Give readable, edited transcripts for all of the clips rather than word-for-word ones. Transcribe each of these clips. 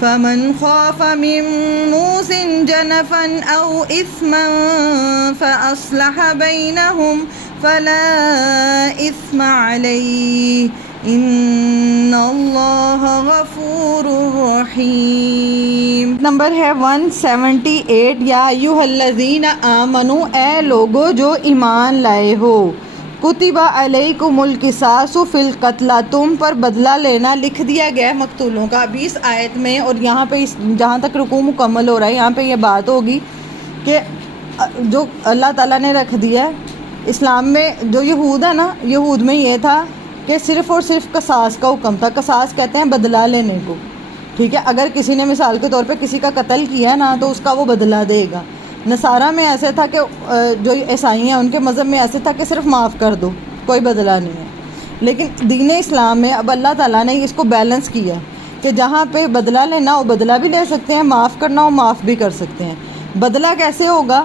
فمن خاف من موص جنفا أو إثما فأصلح بينهم فلا إثم عليه ان اللہ غفور رحیم۔ نمبر ہے 178، یا ایھا الذین آمنوا، اے لوگو جو ایمان لائے ہو، کتب علیکم القصاص فی القتلی، تم پر بدلہ لینا لکھ دیا گیا ہے مقتولوں کا۔ ابھی اس آیت میں اور یہاں پہ جہاں تک رکوع مکمل ہو رہا ہے یہاں پہ یہ بات ہوگی کہ جو اللہ تعالیٰ نے رکھ دیا ہے اسلام میں، جو یہود ہے نا، یہود میں یہ تھا کہ صرف اور صرف قصاص کا حکم تھا۔ قصاص کہتے ہیں بدلہ لینے کو، ٹھیک ہے۔ اگر کسی نے مثال کے طور پہ کسی کا قتل کیا نا تو اس کا وہ بدلہ دے گا۔ نصارہ میں ایسے تھا کہ جو عیسائی ہیں ان کے مذہب میں ایسے تھا کہ صرف معاف کر دو، کوئی بدلہ نہیں ہے۔ لیکن دین اسلام میں اب اللہ تعالیٰ نے اس کو بیلنس کیا کہ جہاں پہ بدلہ لینا ہو بدلہ بھی لے سکتے ہیں، معاف کرنا ہو معاف بھی کر سکتے ہیں۔ بدلہ کیسے ہوگا؟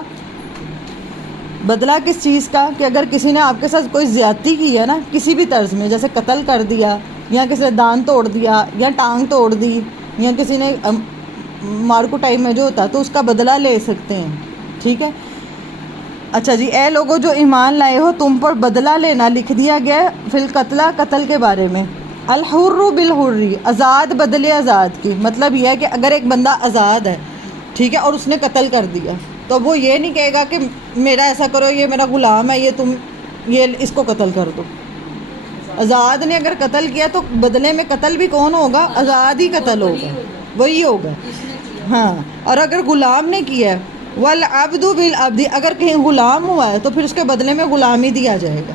بدلہ کس چیز کا؟ کہ اگر کسی نے آپ کے ساتھ کوئی زیادتی کی ہے نا کسی بھی طرز میں، جیسے قتل کر دیا یا کسی نے دان توڑ دیا یا ٹانگ توڑ دی یا کسی نے مارکو ٹائم میں جو ہوتا تو اس کا بدلہ لے سکتے ہیں، ٹھیک ہے۔ اچھا جی، اے لوگو جو ایمان لائے ہو، تم پر بدلہ لینا لکھ دیا گیا ہے فی القتلی، قتل کے بارے میں۔ الحر بالحر، آزاد بدلے آزاد کی، مطلب یہ ہے کہ اگر ایک بندہ آزاد ہے، ٹھیک ہے، اور اس نے قتل کر دیا تو وہ یہ نہیں کہے گا کہ میرا ایسا کرو، یہ میرا غلام ہے، یہ تم یہ اس کو قتل کر دو۔ آزاد نے اگر قتل کیا تو بدلے میں قتل بھی کون ہوگا؟ آزاد ہی قتل ہوگا، وہی ہوگا، ہاں۔ اور اگر غلام نے کیا ہے، والعبد بالعبد، اگر کہیں غلام ہوا ہے تو پھر اس کے بدلے میں غلام ہی دیا جائے گا۔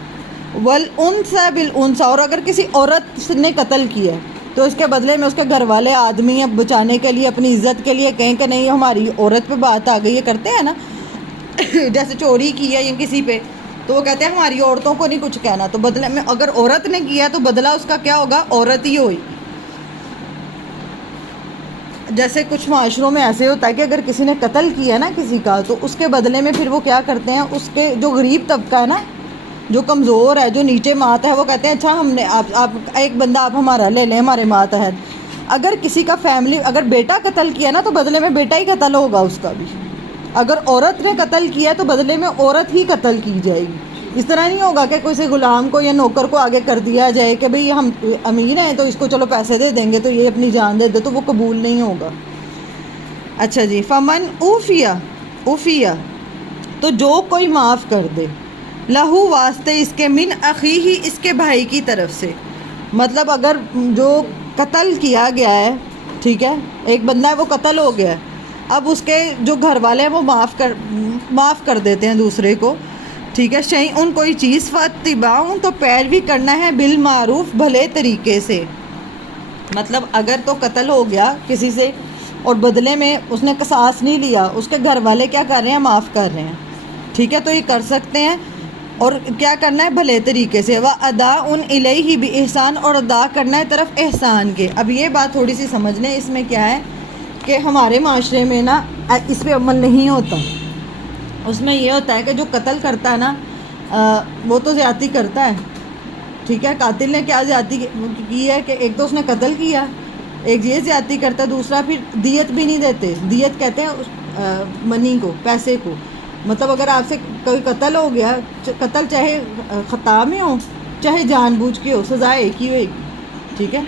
والانثى بالانثى، اور اگر کسی عورت نے قتل کیا ہے تو اس کے بدلے میں اس کے گھر والے آدمی بچانے کے لیے، اپنی عزت کے لیے کہیں کہ نہیں ہماری عورت پہ بات آ گئی ہے، کرتے ہیں نا جیسے چوری کی ہے یا کسی پہ تو وہ کہتے ہیں ہماری عورتوں کو نہیں کچھ کہنا، تو بدلے میں اگر عورت نے کیا تو بدلہ اس کا کیا ہوگا؟ عورت ہی ہوئی۔ جیسے کچھ معاشروں میں ایسے ہوتا ہے کہ اگر کسی نے قتل کیا ہے نا کسی کا تو اس کے بدلے میں پھر وہ کیا کرتے ہیں، اس کے جو غریب طبقہ ہے نا، جو کمزور ہے، جو نیچے مات ہے، وہ کہتے ہیں اچھا ہم نے آپ ایک بندہ آپ ہمارا لے لیں ہمارے ماتحت۔ اگر کسی کا فیملی اگر بیٹا قتل کیا نا تو بدلے میں بیٹا ہی قتل ہوگا اس کا بھی۔ اگر عورت نے قتل کیا تو بدلے میں عورت ہی قتل کی جائے گی۔ اس طرح نہیں ہوگا کہ کسی غلام کو یا نوکر کو آگے کر دیا جائے کہ بھئی ہم امیر ہیں تو اس کو چلو پیسے دے دیں گے تو یہ اپنی جان دے دے، تو وہ قبول نہیں ہوگا۔ اچھا جی، فمن اوفیا، تو جو کوئی معاف کر دے، لہو واسطے اس کے، من اخیہ، اس کے بھائی کی طرف سے۔ مطلب اگر جو قتل کیا گیا ہے، ٹھیک ہے، ایک بندہ ہے وہ قتل ہو گیا ہے، اب اس کے جو گھر والے ہیں وہ معاف کر دیتے ہیں دوسرے کو، ٹھیک ہے، شیئن کوئی چیز، فاتباع، تو پیروی کرنا ہے، بالمعروف، بھلے طریقے سے۔ مطلب اگر تو قتل ہو گیا کسی سے اور بدلے میں اس نے قصاص نہیں لیا، اس کے گھر والے کیا کر رہے ہیں؟ معاف کر رہے ہیں، ٹھیک ہے، تو یہ کر سکتے ہیں۔ اور کیا کرنا ہے؟ بھلے طریقے سے۔ وَأَدَاءٌ إِلَيْهِ بِإِحْسَان، اور ادا کرنا ہے طرف احسان کے۔ اب یہ بات تھوڑی سی سمجھ لیں، اس میں کیا ہے کہ ہمارے معاشرے میں نا اس پہ عمل نہیں ہوتا۔ اس میں یہ ہوتا ہے کہ جو قتل کرتا ہے نا وہ تو زیادتی کرتا ہے، ٹھیک ہے۔ قاتل نے کیا زیادتی کی ہے کہ ایک تو اس نے قتل کیا، ایک یہ زیادتی کرتا ہے، دوسرا پھر دیت بھی نہیں دیتے۔ دیت کہتے ہیں منی کو، پیسے کو۔ مطلب اگر آپ سے کوئی قتل ہو گیا، قتل چاہے خطا میں ہو چاہے جان بوجھ کے ہو، سزا ایک ہی ہوئے گی، ٹھیک ہے۔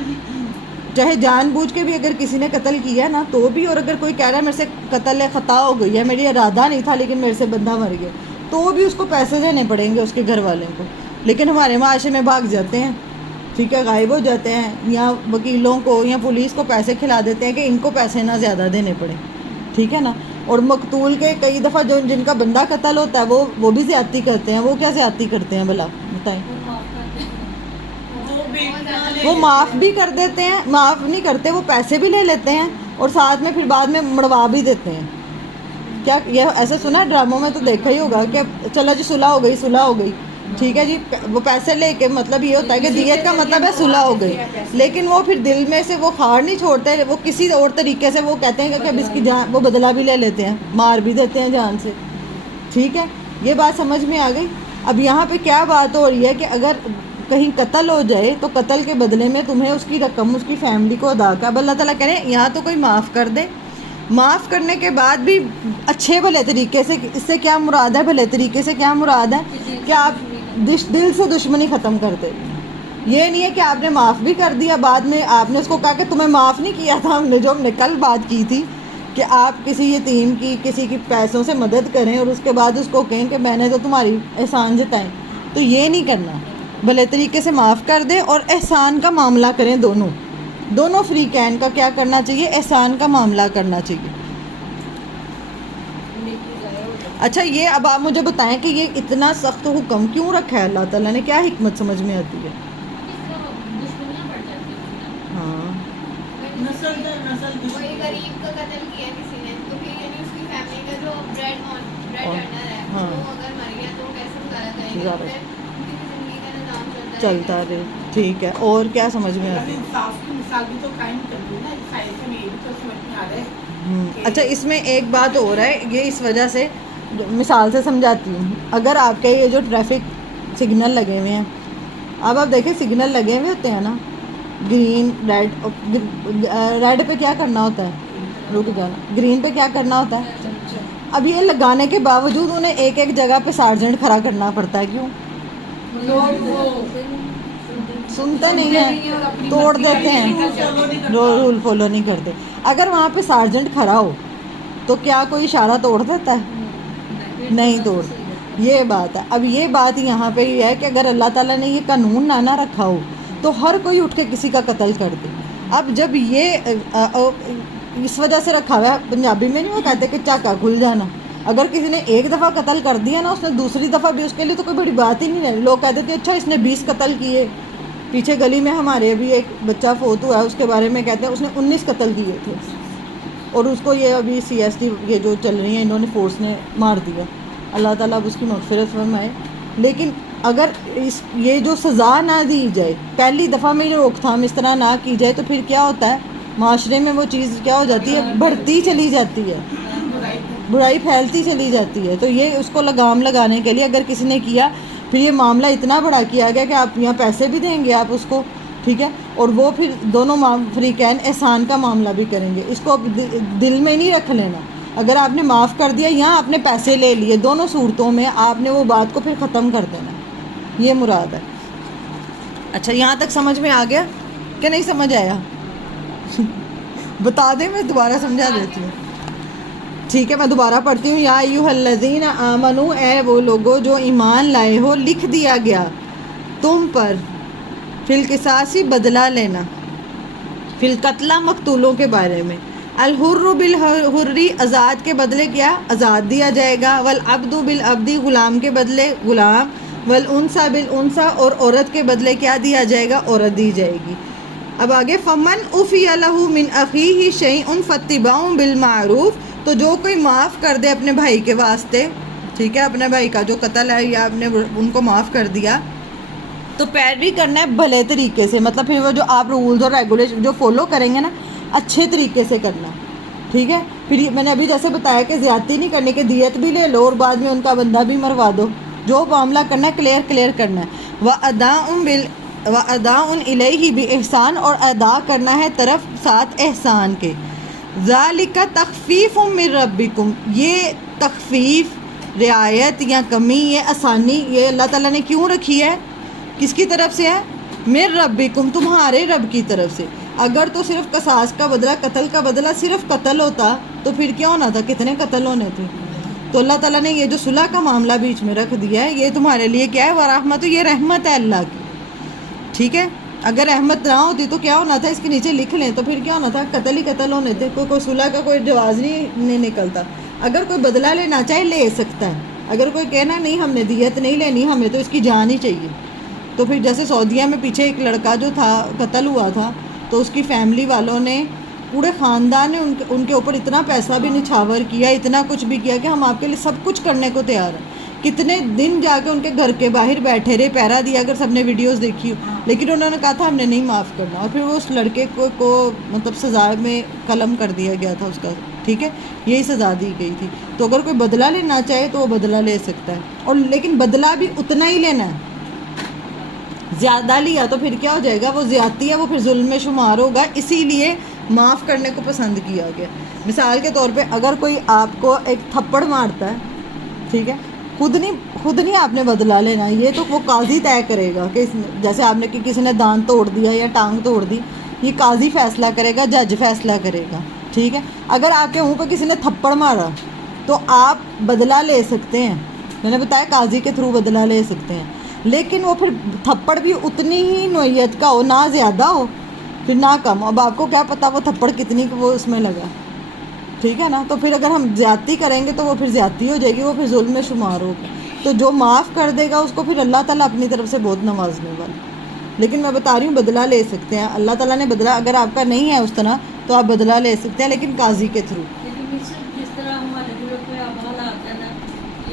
چاہے جان بوجھ کے بھی اگر کسی نے قتل کیا نا تو بھی، اور اگر کوئی کہہ رہا ہے میرے سے قتل ہے، خطا ہو گئی ہے، میری ارادہ نہیں تھا لیکن میرے سے بندہ مر گیا، تو بھی اس کو پیسے دینے پڑیں گے اس کے گھر والوں کو۔ لیکن ہمارے معاشرے میں بھاگ جاتے ہیں، ٹھیک ہے، غائب ہو جاتے ہیں، یا وکیلوں کو یا پولیس کو پیسے کھلا دیتے ہیں کہ ان کو پیسے نہ زیادہ دینے پڑیں، ٹھیک ہے نا۔ اور مقتول کے کئی دفعہ جن کا بندہ قتل ہوتا ہے وہ بھی زیادتی کرتے ہیں۔ وہ کیا زیادتی کرتے ہیں بھلا بتائیں؟ وہ معاف بھی کر دیتے ہیں، معاف نہیں کرتے، وہ پیسے بھی لے لیتے ہیں اور ساتھ میں پھر بعد میں مڑوا بھی دیتے ہیں۔ کیا یہ ایسا سنا ہے ڈراموں میں؟ تو دیکھا ہی ہوگا کہ چلو جی صلح ہو گئی، ٹھیک ہے جی، وہ پیسے لے کے، مطلب یہ ہوتا ہے کہ دیت کا مطلب ہے صلح ہو گئی، لیکن وہ پھر دل میں سے وہ خار نہیں چھوڑتے، وہ کسی اور طریقے سے وہ کہتے ہیں کہ اب اس کی جان، وہ بدلہ بھی لے لیتے ہیں، مار بھی دیتے ہیں جان سے، ٹھیک ہے۔ یہ بات سمجھ میں آ گئی؟ اب یہاں پہ کیا بات ہو رہی ہے کہ اگر کہیں قتل ہو جائے تو قتل کے بدلے میں تمہیں اس کی رقم اس کی فیملی کو ادا کر. اب اللہ تعالیٰ کہہ رہے ہیں یہاں تو کوئی معاف کر دے, معاف کرنے کے بعد بھی اچھے بھلے طریقے سے. اس سے کیا مراد ہے بھلے طریقے سے؟ کیا مراد ہے کہ آپ دل سے دشمنی ختم کر دیں. یہ نہیں ہے کہ آپ نے معاف بھی کر دیا, بعد میں آپ نے اس کو کہا کہ تمہیں معاف نہیں کیا تھا ہم نے, جو ہم نے کل بات کی تھی کہ آپ کسی یتیم کی کسی کی پیسوں سے مدد کریں اور اس کے بعد اس کو کہیں کہ میں نے تو تمہاری احسان جتائیں. تو یہ نہیں کرنا, بھلے طریقے سے معاف کر دیں اور احسان کا معاملہ کریں. دونوں فریقین کا کیا کرنا چاہیے؟ احسان کا معاملہ کرنا چاہیے. اچھا یہ اب آپ مجھے بتائیں کہ یہ اتنا سخت حکم کیوں رکھا ہے اللہ تعالیٰ نے؟ کیا حکمت سمجھ میں آتی ہے؟ ہاں نسل در نسل کوئی غریب کا قتل کیا کسی نے تو پھر یعنی اس کی فیملی کا جو بریڈ ارنر ہے ہاں. وہ اگر مر گیا تو کیسے گزارا جائے گا؟ گزارا. پھر ان کی زندگی کا نظام چلتا رہے. ٹھیک ہے, اور کیا سمجھ میں آتی ہے؟ انصاف کی مثال بھی تو قائم کر دی نا اس آیت سے. یہ بھی تو سمجھ میں آ رہا ہے. اچھا اس میں ایک بات اور ہے, یہ اس وجہ سے مثال سے سمجھاتی ہوں. اگر آپ کے یہ جو ٹریفک سگنل لگے ہوئے ہیں, اب آپ دیکھیں سگنل لگے ہوئے ہوتے ہیں نا, گرین ریڈ پہ کیا کرنا ہوتا ہے؟ رک جانا. گرین پہ کیا کرنا ہوتا ہے؟ اب یہ لگانے کے باوجود انہیں ایک ایک جگہ پہ سارجنٹ کھڑا کرنا پڑتا ہے. کیوں؟ لوگ وہ سنتے نہیں ہیں, توڑ دیتے ہیں, رول فالو نہیں کرتے. اگر وہاں پہ سارجنٹ کھڑا ہو تو کیا کوئی اشارہ توڑ دیتا ہے؟ نہیں توڑ. یہ بات ہے. اب یہ بات یہاں پہ یہ ہے کہ اگر اللہ تعالیٰ نے یہ قانون نہ رکھا ہو تو ہر کوئی اٹھ کے کسی کا قتل کر دے. اب جب یہ اس وجہ سے رکھا ہوا ہے, پنجابی میں نہیں وہ کہتے کہ چاکا کھل جانا. اگر کسی نے ایک دفعہ قتل کر دیا نا, اس نے دوسری دفعہ بھی اس کے لیے تو کوئی بڑی بات ہی نہیں ہے. لوگ کہتے تھے اچھا اس نے 20 قتل کیے. پیچھے گلی میں ہمارے ابھی ایک بچہ فوت ہوا ہے, اس کے بارے میں کہتے ہیں اس نے 19 قتل کیے تھے, اور اس کو یہ ابھی CST یہ جو چل رہی ہیں انہوں نے فورس نے مار دیا. اللہ تعالیٰ اب اس کی مغفرت فرمائے. لیکن اگر یہ جو سزا نہ دی جائے, پہلی دفعہ میں روک تھام اس طرح نہ کی جائے, تو پھر کیا ہوتا ہے معاشرے میں؟ وہ چیز کیا ہو جاتی ہے؟ بڑھتی چلی جاتی ہے, برائی پھیلتی چلی جاتی ہے. تو یہ اس کو لگام لگانے کے لیے اگر کسی نے کیا, پھر یہ معاملہ اتنا بڑا کیا گیا کہ آپ یہاں پیسے بھی دیں گے آپ اس کو, ٹھیک ہے, اور وہ پھر دونوں فریقین احسان کا معاملہ بھی کریں گے. اس کو دل میں نہیں رکھ لینا. اگر آپ نے معاف کر دیا, یہاں آپ نے پیسے لے لیے, دونوں صورتوں میں آپ نے وہ بات کو پھر ختم کر دینا. یہ مراد ہے. اچھا یہاں تک سمجھ میں آ گیا کہ نہیں سمجھ آیا؟ بتا دیں, میں دوبارہ سمجھا دیتی ہوں. ٹھیک ہے, میں دوبارہ پڑھتی ہوں. یا ایھا الذین آمنو, اے وہ لوگو جو ایمان لائے ہو, لکھ دیا گیا تم پر فی القصاص بدلہ لینا, فی القتلہ مقتولوں کے بارے میں. الحر بالحری, آزاد کے بدلے کیا؟ آزاد دیا جائے گا. والعبد بالعبد, غلام کے بدلے غلام. والانثى بالانثى, اور عورت کے بدلے کیا دیا جائے گا؟ عورت دی جائے گی. اب آگے فمن عفی لہ من اخیہ شیء فاتباع بالمعروف, تو جو کوئی معاف کر دے اپنے بھائی کے واسطے, ٹھیک ہے, اپنے بھائی کا جو قتل ہے یا آپ نے ان کو معاف کر دیا, تو پیروی کرنا ہے بھلے طریقے سے. مطلب پھر وہ جو آپ رولز اور ریگولیشن جو فالو کریں گے نا, اچھے طریقے سے کرنا, ٹھیک ہے. پھر میں نے ابھی جیسے بتایا کہ زیادتی نہیں کرنے کی, دیت بھی لے لو اور بعد میں ان کا بندہ بھی مروا دو. جو معاملہ کرنا ہے کلیئر کرنا ہے. وَأَدَاءٌ إِلَيْهِ بِإِحْسَان, اور ادا کرنا ہے طرف ساتھ احسان کے. ذَلِكَ تَخْفِيفٌ مِّن رَبِّكُمْ, یہ تخفیف, رعایت یا کمی, یہ آسانی, یہ اللہ تعالیٰ نے کیوں رکھی ہے؟ کس کی طرف سے ہے؟ مِّن رَبِّكُمْ, تمہارے رب کی طرف سے. اگر تو صرف قصاص کا بدلہ, قتل کا بدلہ صرف قتل ہوتا تو پھر کیا ہونا تھا؟ کتنے قتل ہونے تھے. تو اللہ تعالیٰ نے یہ جو صلح کا معاملہ بیچ میں رکھ دیا ہے, یہ تمہارے لیے کیا ہے؟ ورحمت, یہ رحمت ہے اللہ کی, ٹھیک ہے. اگر رحمت نہ ہوتی تو کیا ہونا تھا؟ اس کے نیچے لکھ لیں, تو پھر کیا ہونا تھا؟ قتل ہی قتل ہونے تھے. کوئی صلح کا کوئی جواز نہیں نکلتا. اگر کوئی بدلہ لینا چاہے لے سکتا ہے. اگر کوئی کہنا نہیں ہم نے دیت نہیں لینی, ہمیں تو اس کی جان ہی چاہیے, تو پھر جیسے سعودیہ میں پیچھے ایک لڑکا جو تھا قتل ہوا تھا, تو اس کی فیملی والوں نے, پورے خاندان نے ان کے اوپر اتنا پیسہ بھی نچھاور کیا, اتنا کچھ بھی کیا کہ ہم آپ کے لیے سب کچھ کرنے کو تیار ہیں. کتنے دن جا کے ان کے گھر کے باہر بیٹھے رہے, پہرا دیا, اگر سب نے ویڈیوز دیکھی ہو, لیکن انہوں نے کہا تھا ہم نے نہیں معاف کرنا. اور پھر وہ اس لڑکے کو مطلب سزا میں قلم کر دیا گیا تھا اس کا, ٹھیک ہے, یہی سزا دی گئی تھی. تو اگر کوئی بدلہ لینا چاہے تو وہ بدلہ لے سکتا ہے, اور لیکن بدلہ بھی اتنا ہی لینا ہے, زیادہ لیا تو پھر کیا ہو جائے گا، وہ زیادتی ہے، وہ پھر ظلم میں شمار ہوگا، اسی لیے معاف کرنے کو پسند کیا گیا۔ مثال کے طور پہ اگر کوئی آپ کو ایک تھپڑ مارتا ہے، ٹھیک ہے، خود نہیں آپ نے بدلہ لینا، یہ تو وہ قاضی طے کرے گا کہ جیسے آپ نے کہ کسی نے دانت توڑ دیا یا ٹانگ توڑ دی، یہ قاضی فیصلہ کرے گا، جج فیصلہ کرے گا، ٹھیک ہے۔ اگر آپ کے منہ پہ کسی نے تھپڑ مارا تو آپ بدلہ لے سکتے ہیں، میں نے بتایا قاضی کے تھرو بدلہ لے سکتے ہیں، لیکن وہ پھر تھپڑ بھی اتنی ہی نوعیت کا ہو، نہ زیادہ ہو پھر نہ کم۔ اب آپ کو کیا پتہ وہ تھپڑ کتنی وہ اس میں لگا، ٹھیک ہے نا۔ تو پھر اگر ہم زیادتی کریں گے تو وہ پھر زیادتی ہو جائے گی، وہ پھر ظلم میں شمار ہوگا۔ تو جو معاف کر دے گا اس کو پھر اللہ تعالیٰ اپنی طرف سے بہت نوازنے والا۔ لیکن میں بتا رہی ہوں بدلہ لے سکتے ہیں، اللہ تعالیٰ نے بدلہ، اگر آپ کا نہیں ہے اس طرح تو آپ بدلہ لے سکتے ہیں، لیکن قاضی کے تھرو۔ لیکن جس طرح ہمارے ملک میں اب حالات ہیں نا،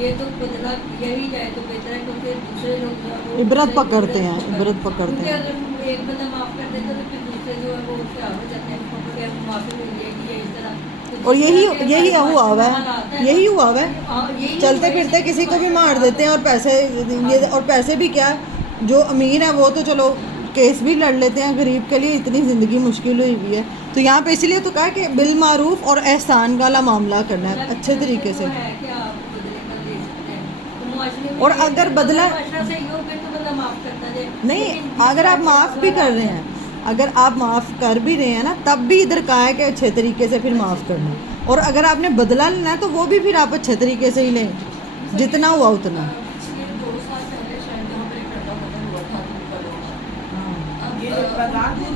یہ تو بدلہ یہی جائے تو بہتر ہے، کیونکہ دوسرے لوگ جو ہے وہ عبرت پکڑتے ہیں، عبرت پکڑتے ہیں۔ اگر ایک بندہ معاف کر دیتا تو پھر دوسرے جو ہے وہ ہوشیار ہو جاتے ہیں کہ ہم معافی مل جائے گی، یا اس طرح۔ اور یہی ہوا ہوا ہے، یہی ہوا ہوا ہے، چلتے پھرتے کسی کو بھی مار دیتے ہیں، اور پیسے بھی کیا، جو امیر ہیں وہ تو چلو کیس بھی لڑ لیتے ہیں، غریب کے لیے اتنی زندگی مشکل ہوئی ہوئی ہے۔ تو یہاں پہ اس لیے تو کہا کہ بالمعروف اور احسان والا معاملہ کرنا ہے اچھے طریقے سے۔ اور اگر بدلہ نہیں، اگر آپ معاف بھی کر رہے ہیں، اگر آپ معاف کر بھی رہے ہیں نا، تب بھی ادھر کہا ہے کہ اچھے طریقے سے پھر معاف کرنا، اور اگر آپ نے بدلہ لینا ہے تو وہ بھی پھر آپ اچھے طریقے سے ہی لیں، جتنا ہوا اتنا۔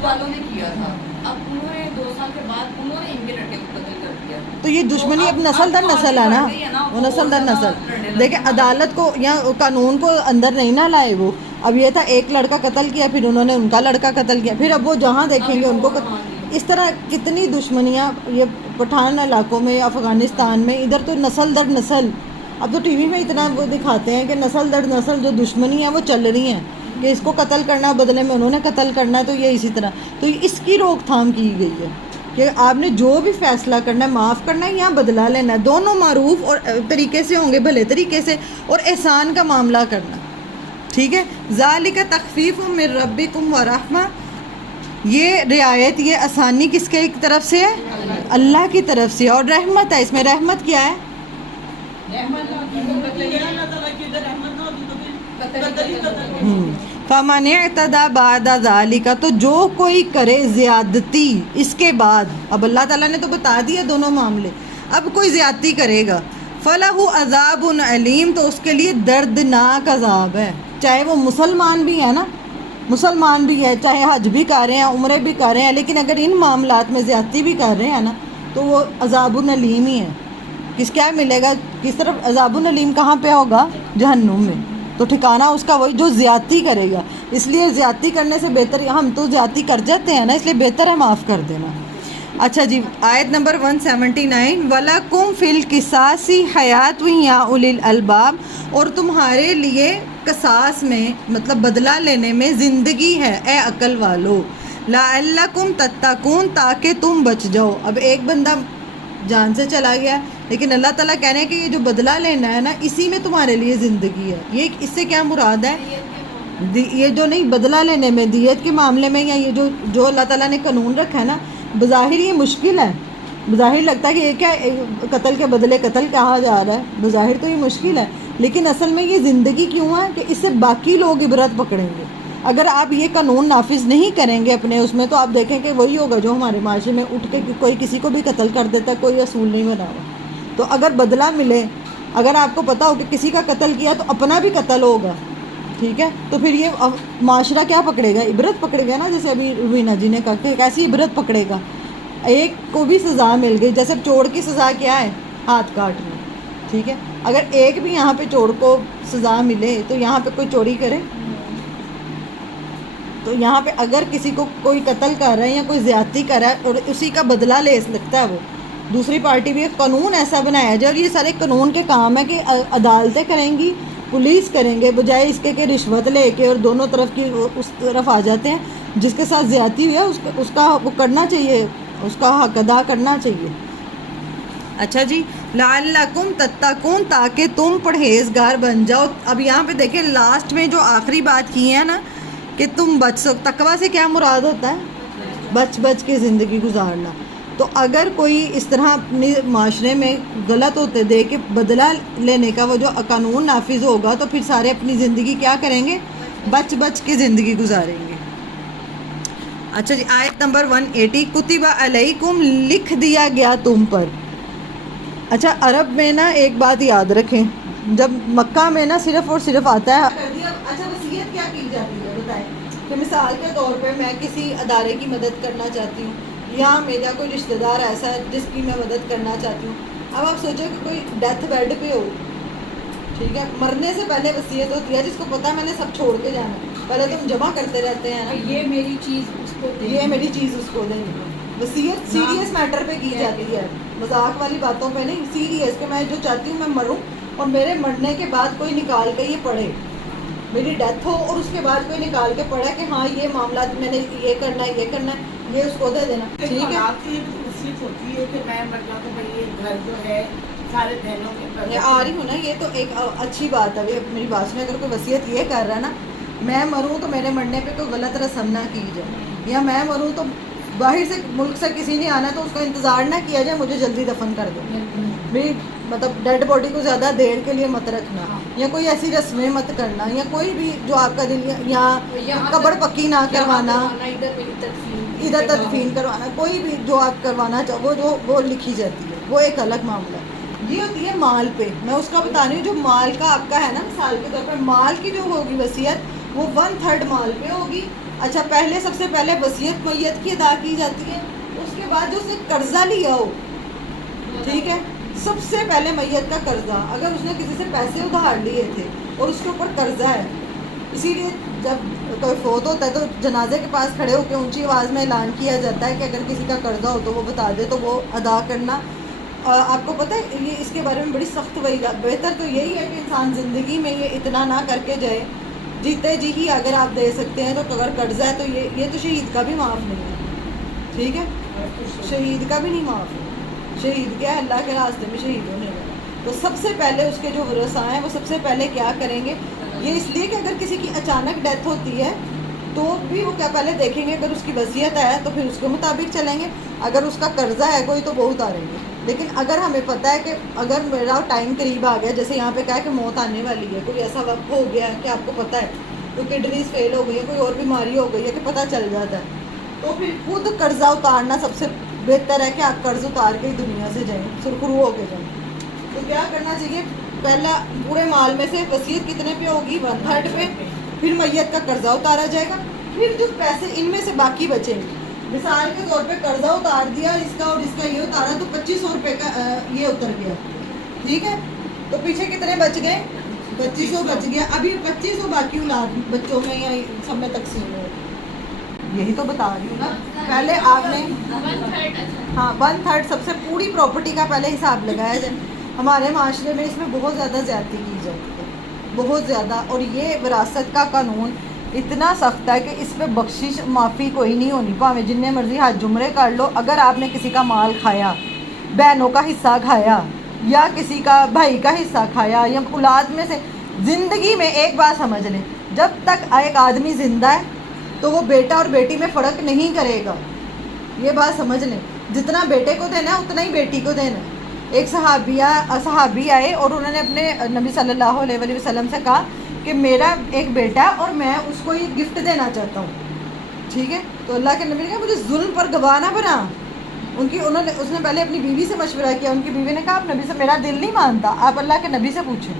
والوں نے کیا تھا، اب انہوں نے 2 سال کے بعد انہوں نے ان کے لڑکے کو قتل کر دیا۔ تو یہ دشمنی اب نسل در نسل ہے نا، وہ نسل در نسل۔ دیکھیں عدالت کو یا قانون کو اندر نہیں نہ لائے وہ، اب یہ تھا ایک لڑکا قتل کیا، پھر انہوں نے ان کا لڑکا قتل کیا، پھر اب وہ جہاں دیکھیں گے ان کو اس طرح کتنی دشمنیاں یہ پٹھان علاقوں میں، افغانستان میں، ادھر تو نسل در نسل۔ اب تو ٹی وی میں اتنا وہ دکھاتے ہیں کہ نسل در نسل جو دشمنی ہے وہ چل رہی ہیں، کہ اس کو قتل کرنا، بدلے میں انہوں نے قتل کرنا ہے، تو یہ اسی طرح۔ تو اس کی روک تھام کی گئی ہے کہ آپ نے جو بھی فیصلہ کرنا ہے، معاف کرنا ہے یا بدلہ لینا ہے، دونوں معروف اور طریقے سے ہوں گے، بھلے طریقے سے، اور احسان کا معاملہ کرنا، ٹھیک ہے۔ ذالک تخفیف من ربکم ورحمہ، یہ رعایت، یہ آسانی کس کے طرف سے ہے؟ اللہ کی طرف سے، اور رحمت ہے، اس میں رحمت کیا ہے؟ فَمَنِ اعْتَدَى بَعْدَ ذَلِكَ، تو جو کوئی کرے زیادتی اس کے بعد، اب اللہ تعالیٰ نے تو بتا دیا دونوں معاملے، اب کوئی زیادتی کرے گا، فَلَهُ عَذَابٌ عَلِيمٌ، تو اس کے لیے دردناک عذاب ہے، چاہے وہ مسلمان بھی ہے نا، مسلمان بھی ہے، چاہے حج بھی کر رہے ہیں، عمرے بھی کر رہے ہیں، لیکن اگر ان معاملات میں زیادتی بھی کر رہے ہیں نا تو وہ عذاب العلیم ہی ہے۔ کیا ملے گا، کس طرف عذاب العلیم کہاں پہ ہوگا؟ جہنم میں۔ تو ٹھکانہ اس کا وہی جو زیادتی کرے گا، اس لیے زیادتی کرنے سے بہتر، ہم تو زیادتی کر جاتے ہیں نا، اس لیے بہتر ہے معاف کر دینا۔ اچھا جی، آیت نمبر 179، وَلَكُمْ فِي الْقِصَاصِ حَيَاةٌ يَا أُولِي الْأَلْبَابِ، اور تمہارے لیے قصاص میں مطلب بدلہ لینے میں زندگی ہے اے عقل والو، لَعَلَّكُمْ تَتَّقُونَ، تاکہ تم بچ جاؤ۔ اب ایک بندہ جان سے چلا گیا، لیکن اللہ تعالیٰ کہہ رہے ہیں کہ یہ جو بدلہ لینا ہے نا، اسی میں تمہارے لیے زندگی ہے۔ یہ اس سے کیا مراد ہے؟ یہ جو نہیں بدلہ لینے میں، دیت کے معاملے میں، یا یہ جو اللہ تعالیٰ نے قانون رکھا ہے نا، بظاہر یہ مشکل ہے، بظاہر لگتا ہے کہ یہ کیا قتل کے بدلے قتل کہا جا رہا ہے، بظاہر تو یہ مشکل ہے، لیکن اصل میں یہ زندگی کیوں ہے کہ اس سے باقی لوگ عبرت پکڑیں گے۔ اگر آپ یہ قانون نافذ نہیں کریں گے اپنے اس میں، تو آپ دیکھیں کہ وہی ہوگا جو ہمارے معاشرے میں اٹھ کے کوئی کسی کو بھی قتل کر دیتا ہے، کوئی اصول نہیں بنا ہوا۔ تو اگر بدلہ ملے، اگر آپ کو پتہ ہو کہ کسی کا قتل کیا تو اپنا بھی قتل ہوگا، ٹھیک ہے، تو پھر یہ معاشرہ کیا پکڑے گا؟ عبرت پکڑے گا نا، جیسے ابھی روینہ جی نے کہا کہ کیسی عبرت پکڑے گا، ایک کو بھی سزا مل گئی، جیسے چور کی سزا کیا ہے؟ ہاتھ کاٹنا، ٹھیک ہے۔ اگر ایک بھی یہاں پہ چور کو سزا ملے تو یہاں پہ کوئی چوری کرے؟ تو یہاں پہ اگر کسی کو کوئی قتل کر رہا ہے یا کوئی زیادتی کر رہا ہے اور اسی کا بدلہ لے سکتا ہے وہ دوسری پارٹی بھی، ایک قانون ایسا بنایا جائے، اور یہ سارے قانون کے کام ہے کہ عدالتیں کریں گی، پولیس کریں گے، بجائے اس کے کہ رشوت لے کے اور دونوں طرف کی اس طرف آ جاتے ہیں۔ جس کے ساتھ زیادتی ہوئی ہے اس کا وہ کرنا چاہیے، اس کا حق ادا کرنا چاہیے۔ اچھا جی، لعلکم تتقون، تاکہ تم پرہیزگار بن جاؤ۔ اب یہاں پہ دیکھیں لاسٹ میں جو آخری بات کی ہے نا، کہ تم بچ سکو. تقویٰ سے کیا مراد ہوتا ہے؟ بچ بچ کے زندگی گزارنا. تو اگر کوئی اس طرح اپنے معاشرے میں غلط ہوتے دے کے بدلہ لینے کا وہ جو قانون نافذ ہوگا تو پھر سارے اپنی زندگی کیا کریں گے؟ بچ بچ کے زندگی گزاریں گے. اچھا جی، آیت نمبر 180 کتب علیکم لکھ دیا گیا تم پر. اچھا عرب میں نا ایک بات یاد رکھیں، جب مکہ میں نا صرف اور صرف آتا ہے. اچھا وصیت کیا کی جاتی ہے بتائیں؟ کہ مثال کے طور پہ میں کسی ادارے کی مدد کرنا چاہتی ہوں یا میرا کوئی رشتہ دار ایسا ہے جس کی میں مدد کرنا چاہتی ہوں. اب آپ سوچو کہ کوئی ڈیتھ بیڈ پہ ہو، ٹھیک ہے، مرنے سے پہلے وصیت ہوتی ہے، جس کو پتہ ہے میں نے سب چھوڑ کے جانا ہے. پہلے تو ہم جمع کرتے رہتے ہیں نا، یہ میری چیز اس کو دے، یہ میری چیز اس کو دیں گے. وصیت سیریس میٹر پہ کی جاتی ہے، مذاق والی باتوں پہ نہیں، سیریس کہ میں جو چاہتی ہوں میں مروں اور میرے مرنے کے بعد کوئی نکال کے یہ پڑھے، میری ڈیتھ ہو اور اس کے بعد کوئی نکال کے پڑھے کہ ہاں یہ معاملات میں نے یہ کرنا ہے یہ کرنا ہے، یہ اس کو دے دینا. ٹھیک ہے، آپ کی وصیت ہوتی ہے کہ میں مر جاؤں تو بھائی یہ گھر جو ہے سارے بہنوں کے میں آ رہی ہوں نا، یہ تو ایک اچھی بات ہے. میری بات سنیں، اگر کوئی وصیت یہ کر رہا ہے نا میں مروں تو میرے مرنے پہ کوئی غلط رسم نہ کی جائے، یا میں مروں تو باہر سے ملک سے کسی نے آنا تو اس کا انتظار نہ کیا جائے، مجھے جلدی دفن کر دو. میری مطلب ڈیڈ باڈی کو زیادہ دیر کے لیے مت رکھنا، یا کوئی ایسی رسمیں مت کرنا، یا کوئی بھی جو آپ کا دل یا قبر پکی نہ کروانا، ادھر تدفین کروانا، کوئی بھی جو آپ کروانا چاہو وہ لکھی جاتی ہے، وہ ایک الگ معاملہ ہے. یہ ہوتی ہے مال پہ. میں اس کا بتا رہی ہوں جو مال کا آپ کا ہے نا، مثال کے طور پر مال کی جو ہوگی وصیت وہ 1/3 مال پہ ہوگی. اچھا پہلے سب سے پہلے وصیت میت کی ادا کی جاتی ہے، اس کے بعد جو اس نے قرضہ لیا ہو، ٹھیک ہے، سب سے پہلے میت کا قرضہ، اگر اس نے کسی سے پیسے ادھار لیے تھے اور اس کے اوپر قرضہ ہے، اسی لیے جب کوئی فوت ہوتا ہے تو جنازے کے پاس کھڑے ہو کے اونچی آواز میں اعلان کیا جاتا ہے کہ اگر کسی کا قرضہ ہو تو وہ بتا دے تو وہ ادا کرنا. آپ کو پتہ ہے یہ اس کے بارے میں بڑی سخت وعید. بہتر تو یہی ہے کہ انسان زندگی میں یہ اتنا نہ کر کے جائے، جیتے جی ہی اگر آپ دے سکتے ہیں تو. اگر قرضہ ہے تو یہ تو شہید کا بھی معاف نہیں ہے، ٹھیک ہے، شہید کا بھی نہیں معاف ہے. شہید کیا ہے؟ اللہ کے راستے میں شہید ہونے والا. تو سب سے پہلے اس کے جو ورثاء ہیں وہ سب سے پہلے کیا کریں گے؟ یہ اس لیے کہ اگر کسی کی اچانک ڈیتھ ہوتی ہے تو بھی وہ کیا پہلے دیکھیں گے، اگر اس کی وصیت ہے تو پھر اس کے مطابق چلیں گے، اگر اس کا قرضہ ہے کوئی تو وہ اتاریں گے. لیکن اگر ہمیں پتہ ہے کہ اگر میرا ٹائم قریب آ گیا، جیسے یہاں پہ کہا کہ موت آنے والی ہے، کوئی ایسا وقت ہو گیا ہے کہ آپ کو پتہ ہے کوئی کڈنیز فیل ہو گئی ہے، کوئی اور بیماری ہو گئی ہے کہ پتہ چل جاتا ہے، تو پھر خود قرضہ اتارنا سب سے بہتر ہے کہ آپ قرض اتار کے ہی دنیا سے جائیں، سرخرو ہو کے جائیں. تو کیا کرنا چاہیے؟ پہلا پورے مال میں سے وصیت کتنے پہ ہوگی؟ 1/3 پہ. پھر میت کا قرضہ اتارا جائے گا. پھر جو پیسے ان میں سے باقی بچیں گے، مثال کے طور پہ قرضہ اتار دیا اس کا اور اس کا یہ اتارا تو 2500 روپے کا یہ اتر گیا، ٹھیک ہے، تو پیچھے کتنے بچ گئے؟ 2500 بچ گیا. ابھی 2500 باقی اولاد بچوں میں یا سب میں تقسیم ہو. یہی تو بتا رہی ہوں نا. پہلے آپ نے 1/3 ہاں 1/3 سب سے پوری پراپرٹی کا پہلے حساب لگایا جائے. ہمارے معاشرے میں اس میں بہت زیادہ زیادتی کی جاتی ہے، بہت زیادہ. اور یہ وراثت کا قانون اتنا سخت ہے کہ اس پہ بخشش معافی کوئی نہیں ہونی، پاویں جتنے مرضی حج جمرے کر لو. اگر آپ نے کسی کا مال کھایا، بہنوں کا حصہ کھایا یا کسی کا بھائی کا حصہ کھایا یا اولاد میں سے، زندگی میں ایک بات سمجھ لیں، جب تک ایک آدمی زندہ ہے تو وہ بیٹا اور بیٹی میں فرق نہیں کرے گا. یہ بات سمجھ لیں، جتنا بیٹے کو دینا ہے اتنا ہی بیٹی کو دینا ہے. ایک صحابی آئے اور انہوں نے اپنے نبی صلی اللہ علیہ وآلہ وسلم سے کہا کہ میرا ایک بیٹا ہے اور میں اس کو یہ گفٹ دینا چاہتا ہوں، ٹھیک ہے. تو اللہ کے نبی نے کہا مجھے ظلم پر گواہ نہ بنا. اس نے پہلے اپنی بیوی سے مشورہ کیا. ان کی بیوی نے کہا آپ نبی سے میرا دل نہیں مانتا، آپ اللہ کے نبی سے پوچھیں.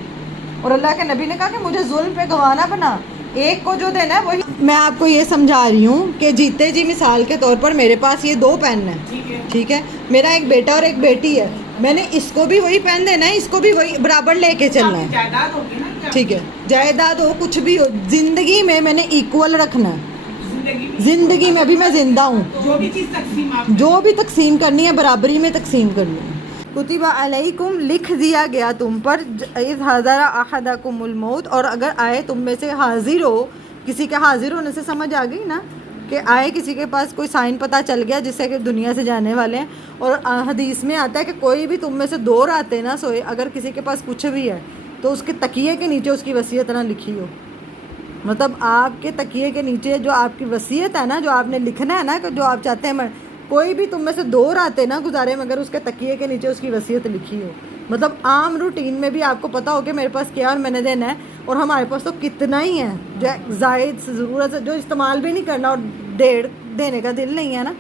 اور اللہ کے نبی نے کہا کہ مجھے ظلم پہ گواہ نہ بنا، ایک کو جو دینا ہے وہی. میں آپ کو یہ سمجھا رہی ہوں کہ جیتے جی مثال کے طور پر میرے پاس یہ 2 پین ہیں، ٹھیک ہے، میرا ایک بیٹا اور ایک بیٹی ہے، میں نے اس کو بھی وہی پین دینا ہے، اس کو بھی وہی برابر لے کے چلنا ہے، جائیداد ہوگی نا، ٹھیک ہے، جائیداد ہو کچھ بھی ہو، زندگی میں نے ایکول رکھنا ہے. زندگی میں ابھی میں زندہ ہوں، جو بھی چیز تقسیم آپ جو بھی تقسیم کرنی ہے برابری میں تقسیم کرنی ہے. کتب علیکم لکھ دیا گیا تم پر، اذ حضر احدکم الموت، اور اگر آئے تم میں سے حاضر ہو، کسی کے حاضر ہونے سے سمجھ آ گئی نا کہ آئے کسی کے پاس کوئی سائن پتہ چل گیا جس سے کہ دنیا سے جانے والے ہیں. اور حدیث میں آتا ہے کہ کوئی بھی تم میں سے 2 راتیں نہ سوئے، اگر کسی کے پاس کچھ بھی ہے تو اس کے تکیے کے نیچے اس کی وصیت نہ لکھی ہو. مطلب آپ کے تکیے کے نیچے جو آپ کی وصیت ہے نا، جو آپ نے لکھنا ہے نا، کہ جو آپ چاہتے ہیں کوئی بھی تم میں سے 2 راتیں نہ گزارے مگر اس کے تکیے کے نیچے اس کی وصیت لکھی ہو. مطلب عام روٹین میں بھی آپ کو پتہ ہو کہ میرے پاس کیا اور میں نے دینا ہے، اور ہمارے پاس تو کتنا ہی ہے جو زائد سے ضرورت ہے، جو استعمال بھی نہیں کرنا اور دینے کا دل نہیں ہے نا،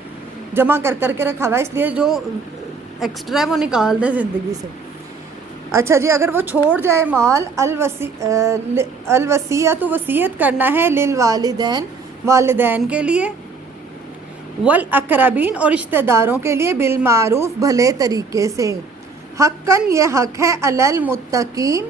جمع کر کے رکھا ہوا ہے، اس لیے جو ایکسٹرا ہے وہ نکال دیں زندگی سے. اچھا جی، اگر وہ چھوڑ جائے مال، الوصیت وصیت کرنا ہے والدین کے لیے، والاقربین اور رشتہ داروں کے لیے، بالمعروف بھلے طریقے سے. حقاً یہ حق ہے علی المتقین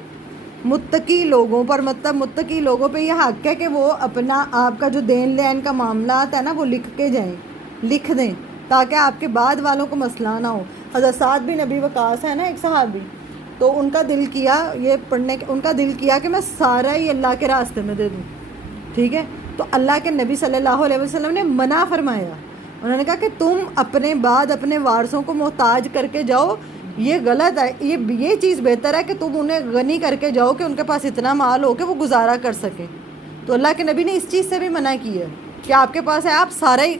متقی لوگوں پر، مطلب متقی لوگوں پہ یہ حق ہے کہ وہ اپنا آپ کا جو دین لین کا معاملات ہے نا وہ لکھ دیں تاکہ آپ کے بعد والوں کو مسئلہ نہ ہو. حضرت سعد بن ابی وقاص ہے نا ایک صحابی، تو ان کا دل کیا یہ پڑھنے ان کا دل کیا کہ میں سارا ہی اللہ کے راستے میں دے دوں. ٹھیک ہے، تو اللہ کے نبی صلی اللہ علیہ وسلم نے منع فرمایا. انہوں نے کہا کہ تم اپنے بعد اپنے وارثوں کو محتاج کر کے جاؤ، یہ غلط ہے. یہ چیز بہتر ہے کہ تم انہیں غنی کر کے جاؤ کہ ان کے پاس اتنا مال ہو کہ وہ گزارا کر سکیں. تو اللہ کے نبی نے اس چیز سے بھی منع کی ہے کہ آپ کے پاس ہے آپ سارا ہی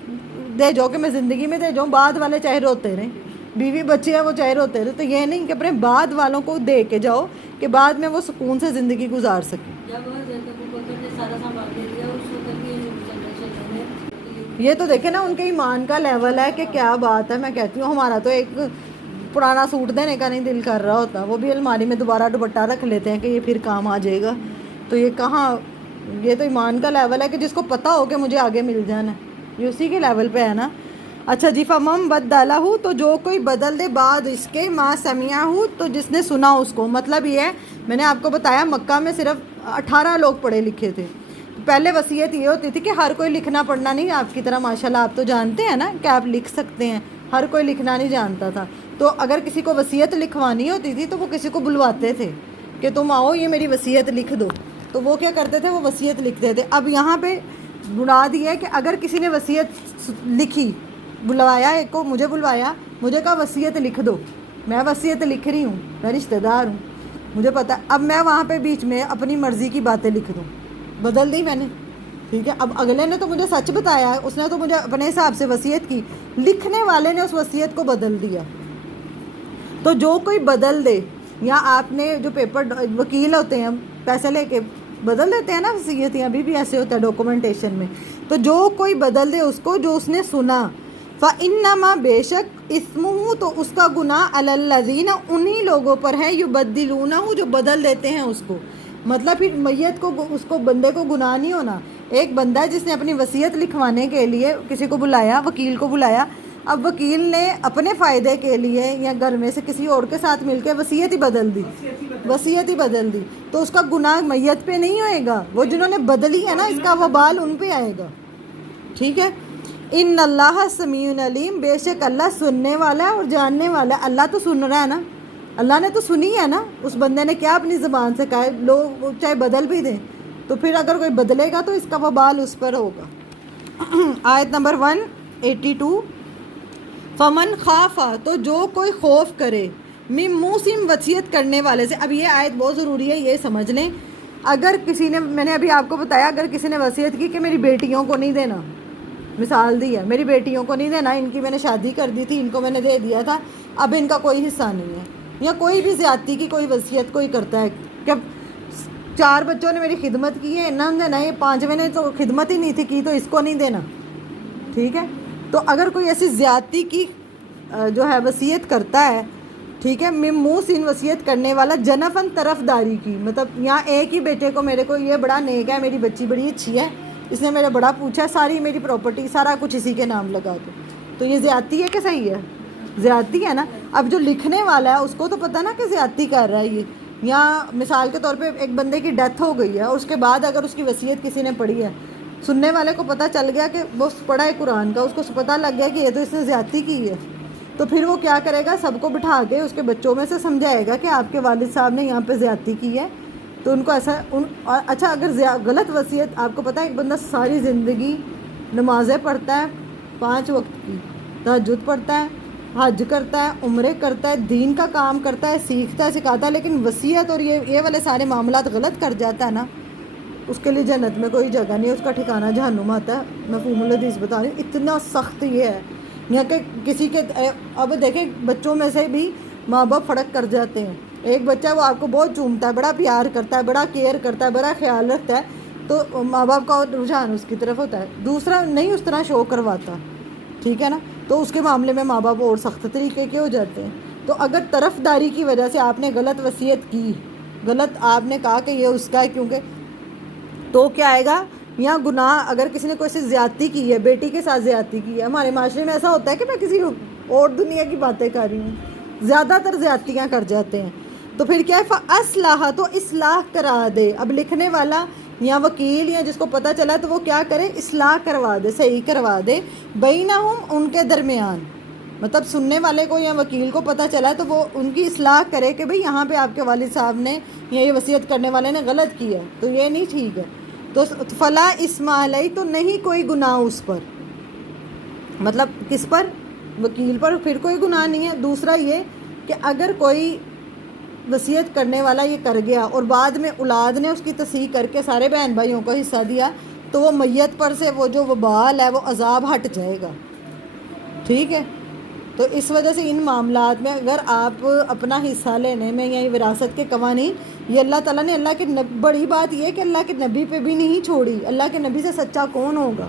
دے جاؤ کہ میں زندگی میں دے جاؤں، بعد والے چاہے روتے رہیں، بیوی بچے ہیں وہ چاہے روتے رہے. تو یہ نہیں کہ اپنے بعد والوں کو دے کے جاؤ کہ بعد میں وہ سکون سے زندگی گزار سکیں. جب حضرت ابوبکر نے سارا سامان دے دیا اس وقت بھی یہ تو دیکھیں نا ان کے ایمان کا لیول ہے کہ کیا بات ہے. میں کہتی ہوں ہمارا تو ایک پرانا سوٹ دینے کا نہیں دل کر رہا ہوتا، وہ بھی الماری میں دوبارہ دوپٹہ رکھ لیتے ہیں کہ یہ پھر کام آ جائے گا. تو یہ کہاں، یہ تو ایمان کا لیول ہے کہ جس کو پتہ ہو کہ مجھے آگے مل جانا ہے، یہ اسی کے لیول پہ ہے نا. اچھا جی، فمم بدلہ ہو، تو جو کوئی بدل دے بعد اس کے ما سمعہ ہو، تو جس نے سنا اس کو. مطلب یہ ہے، میں نے آپ کو بتایا مکہ میں صرف 18 لوگ پڑھے لکھے تھے. پہلے وصیت یہ ہوتی تھی کہ ہر کوئی لکھنا پڑھنا نہیں آپ کی طرح، ماشاءاللہ آپ تو جانتے ہیں نا کہ آپ لکھ سکتے ہیں، ہر کوئی لکھنا نہیں جانتا تھا. تو اگر کسی کو وصیت لکھوانی ہوتی تھی تو وہ کسی کو بلواتے تھے کہ تم آؤ یہ میری وصیت لکھ دو. تو وہ کیا کرتے تھے، وہ وصیت لکھتے تھے. اب یہاں پہ بنیاد یہ ہے کہ اگر کسی نے وصیت لکھی، بلوایا ایک کو، مجھے بلوایا، مجھے کہا وصیت لکھ دو، میں وصیت لکھ رہی ہوں، میں رشتہ دار ہوں، مجھے پتہ. اب میں وہاں پہ بیچ میں اپنی مرضی کی باتیں لکھ دوں، بدل دی میں نے. ٹھیک ہے، اب اگلے نے تو مجھے سچ بتایا ہے، اس نے تو مجھے اپنے حساب سے وصیت کی، لکھنے والے نے اس وصیت کو بدل دیا. تو جو کوئی بدل دے، یا آپ نے جو پیپر وکیل ہوتے ہیں پیسے لے کے بدل دیتے ہیں نا وصیت، ابھی بھی ایسے ہوتا ہے ڈاکومنٹیشن میں. تو جو کوئی بدل دے اس کو جو اس نے سنا، فَإِنَّمَا بے شک اسمہ، تو اس کا گناہ علی الذین، انہی لوگوں پر ہے، یبدلونہ، جو بدل دیتے ہیں اس کو. مطلب پھر میت کو، اس کو بندے کو گناہ نہیں ہونا. ایک بندہ ہے جس نے اپنی وصیت لکھوانے کے لیے کسی کو بلایا، وکیل کو بلایا، اب وکیل نے اپنے فائدے کے لیے یا گھر میں سے کسی اور کے ساتھ مل کے وصیت ہی بدل دی، تو اس کا گناہ میت پہ نہیں ہوئے گا، وہ جنہوں نے بدلی ہے نا اس کا وبال ان پہ آئے گا. ٹھیک ہے. ان اللہ سمیع علیم، بے شک اللہ سننے والا ہے اور جاننے والا ہے. اللہ تو سن رہا ہے نا، اللہ نے تو سنی ہے نا، اس بندے نے کیا اپنی زبان سے کہا ہے، لوگ چاہے بدل بھی دیں، تو پھر اگر کوئی بدلے گا تو اس کا وبال اس پر ہوگا. آیت نمبر 182، فمن خافا، تو جو کوئی خوف کرے، من موسم، وصیت کرنے والے سے. اب یہ آیت بہت ضروری ہے، یہ سمجھ لیں. اگر کسی نے، میں نے ابھی آپ کو بتایا، اگر کسی نے وصیت کی کہ میری بیٹیوں کو نہیں دینا، مثال دی ہے، میری بیٹیوں کو نہیں دینا، ان کی میں نے شادی کر دی تھی، ان کو میں نے دے دیا تھا، اب ان کا کوئی حصہ نہیں ہے. یا کوئی بھی زیادتی کی کوئی وصیت کوئی کرتا ہے کہ 4 بچوں نے میری خدمت کی ہے، انہوں نے دینا، یہ 5ویں نے تو خدمت ہی نہیں تھی کی، تو اس کو نہیں دینا. ٹھیک ہے. تو اگر کوئی ایسی زیادتی کی جو ہے وصیت کرتا ہے، ٹھیک ہے، موسن، وصیت کرنے والا، جنفن، طرف داری کی، مطلب یہاں ایک ہی بیٹے کو، میرے کو یہ بڑا نیک ہے، میری بچی بڑی اچھی ہے، اس نے میرا بڑا پوچھا، ساری میری پراپرٹی سارا کچھ اسی کے نام لگا دو، تو یہ زیادتی ہے کہ صحیح ہے؟ زیادتی ہے نا. اب جو لکھنے والا ہے اس کو تو پتہ نا کہ زیادتی کر رہا ہے یہ. یا مثال کے طور پہ ایک بندے کی ڈیتھ ہو گئی ہے اور اس کے بعد اگر اس کی وصیت کسی نے پڑھی ہے، سننے والے کو پتہ چل گیا کہ وہ پڑھا ہے قرآن کا، اس کو پتہ لگ گیا کہ یہ تو اس نے زیادتی کی ہے، تو پھر وہ کیا کرے گا، سب کو بٹھا کے اس کے بچوں میں سے سمجھائے گا کہ آپ کے والد صاحب نے یہاں پہ زیادتی کی ہے. تو ان کو ایسا اچھا، اگر غلط وصیت، آپ کو پتہ ہے ایک بندہ ساری زندگی نمازیں پڑھتا ہے 5 وقت کی، تہجد پڑھتا ہے، حج کرتا ہے، عمرے کرتا ہے، دین کا کام کرتا ہے، سیکھتا ہے، سکھاتا ہے، لیکن وصیت اور یہ والے سارے معاملات غلط کر جاتا ہے نا، اس کے لیے جنت میں کوئی جگہ نہیں ہے, اس کا ٹھکانہ جہنم آتا ہے. مفہوم الحدیث بتا رہی ہوں, اتنا سخت یہ ہے یہاں کہ کسی کے اب دیکھیں بچوں میں سے بھی ماں باپ فرق کر جاتے ہیں. ایک بچہ وہ آپ کو بہت چومتا ہے, بڑا پیار کرتا ہے, بڑا کیئر کرتا ہے, بڑا خیال رکھتا ہے, تو ماں باپ کا رجحان اس کی طرف ہوتا ہے. دوسرا نہیں اس طرح شو کرواتا, ٹھیک ہے نا, تو اس کے معاملے میں ماں باپ اور سخت طریقے کے ہو جاتے ہیں. تو اگر طرف داری کی وجہ سے آپ نے غلط وصیت کی, غلط آپ نے کہا کہ یہ اس کا ہے کیونکہ, تو کیا آئے گا یہاں گناہ. اگر کسی نے کوئی سی زیادتی کی ہے, بیٹی کے ساتھ زیادتی کی ہے, ہمارے معاشرے میں ایسا ہوتا ہے کہ میں کسی اور دنیا کی باتیں کر رہی ہوں, زیادہ تر زیادتیاں کر جاتے ہیں. تو پھر کیا ہے, فَأَصْلَحَ, تو اصلاح کرا دے. اب لکھنے والا یا وکیل یا جس کو پتہ چلا تو وہ کیا کرے, اصلاح کروا دے, صحیح کروا دے. بینہم, ان کے درمیان, مطلب سننے والے کو یا وکیل کو پتہ چلا تو وہ ان کی اصلاح کرے کہ بھئی یہاں پہ آپ کے والد صاحب نے یا یہ وصیت کرنے والے نے غلط کیا, تو یہ نہیں ٹھیک ہے. تو فلا اسم علیہ, تو نہیں کوئی گناہ اس پر, مطلب کس پر, وکیل پر پھر کوئی گناہ نہیں ہے. دوسرا یہ کہ اگر کوئی وصیت کرنے والا یہ کر گیا اور بعد میں اولاد نے اس کی تصحیح کر کے سارے بہن بھائیوں کو حصہ دیا, تو وہ میت پر سے وہ جو وبال ہے وہ عذاب ہٹ جائے گا, ٹھیک ہے. تو اس وجہ سے ان معاملات میں اگر آپ اپنا حصہ لینے میں یا وراثت کے قوانین, یہ اللہ تعالیٰ نے, اللہ کے بڑی بات یہ کہ اللہ کے نبی پہ بھی نہیں چھوڑی. اللہ کے نبی سے سچا کون ہوگا,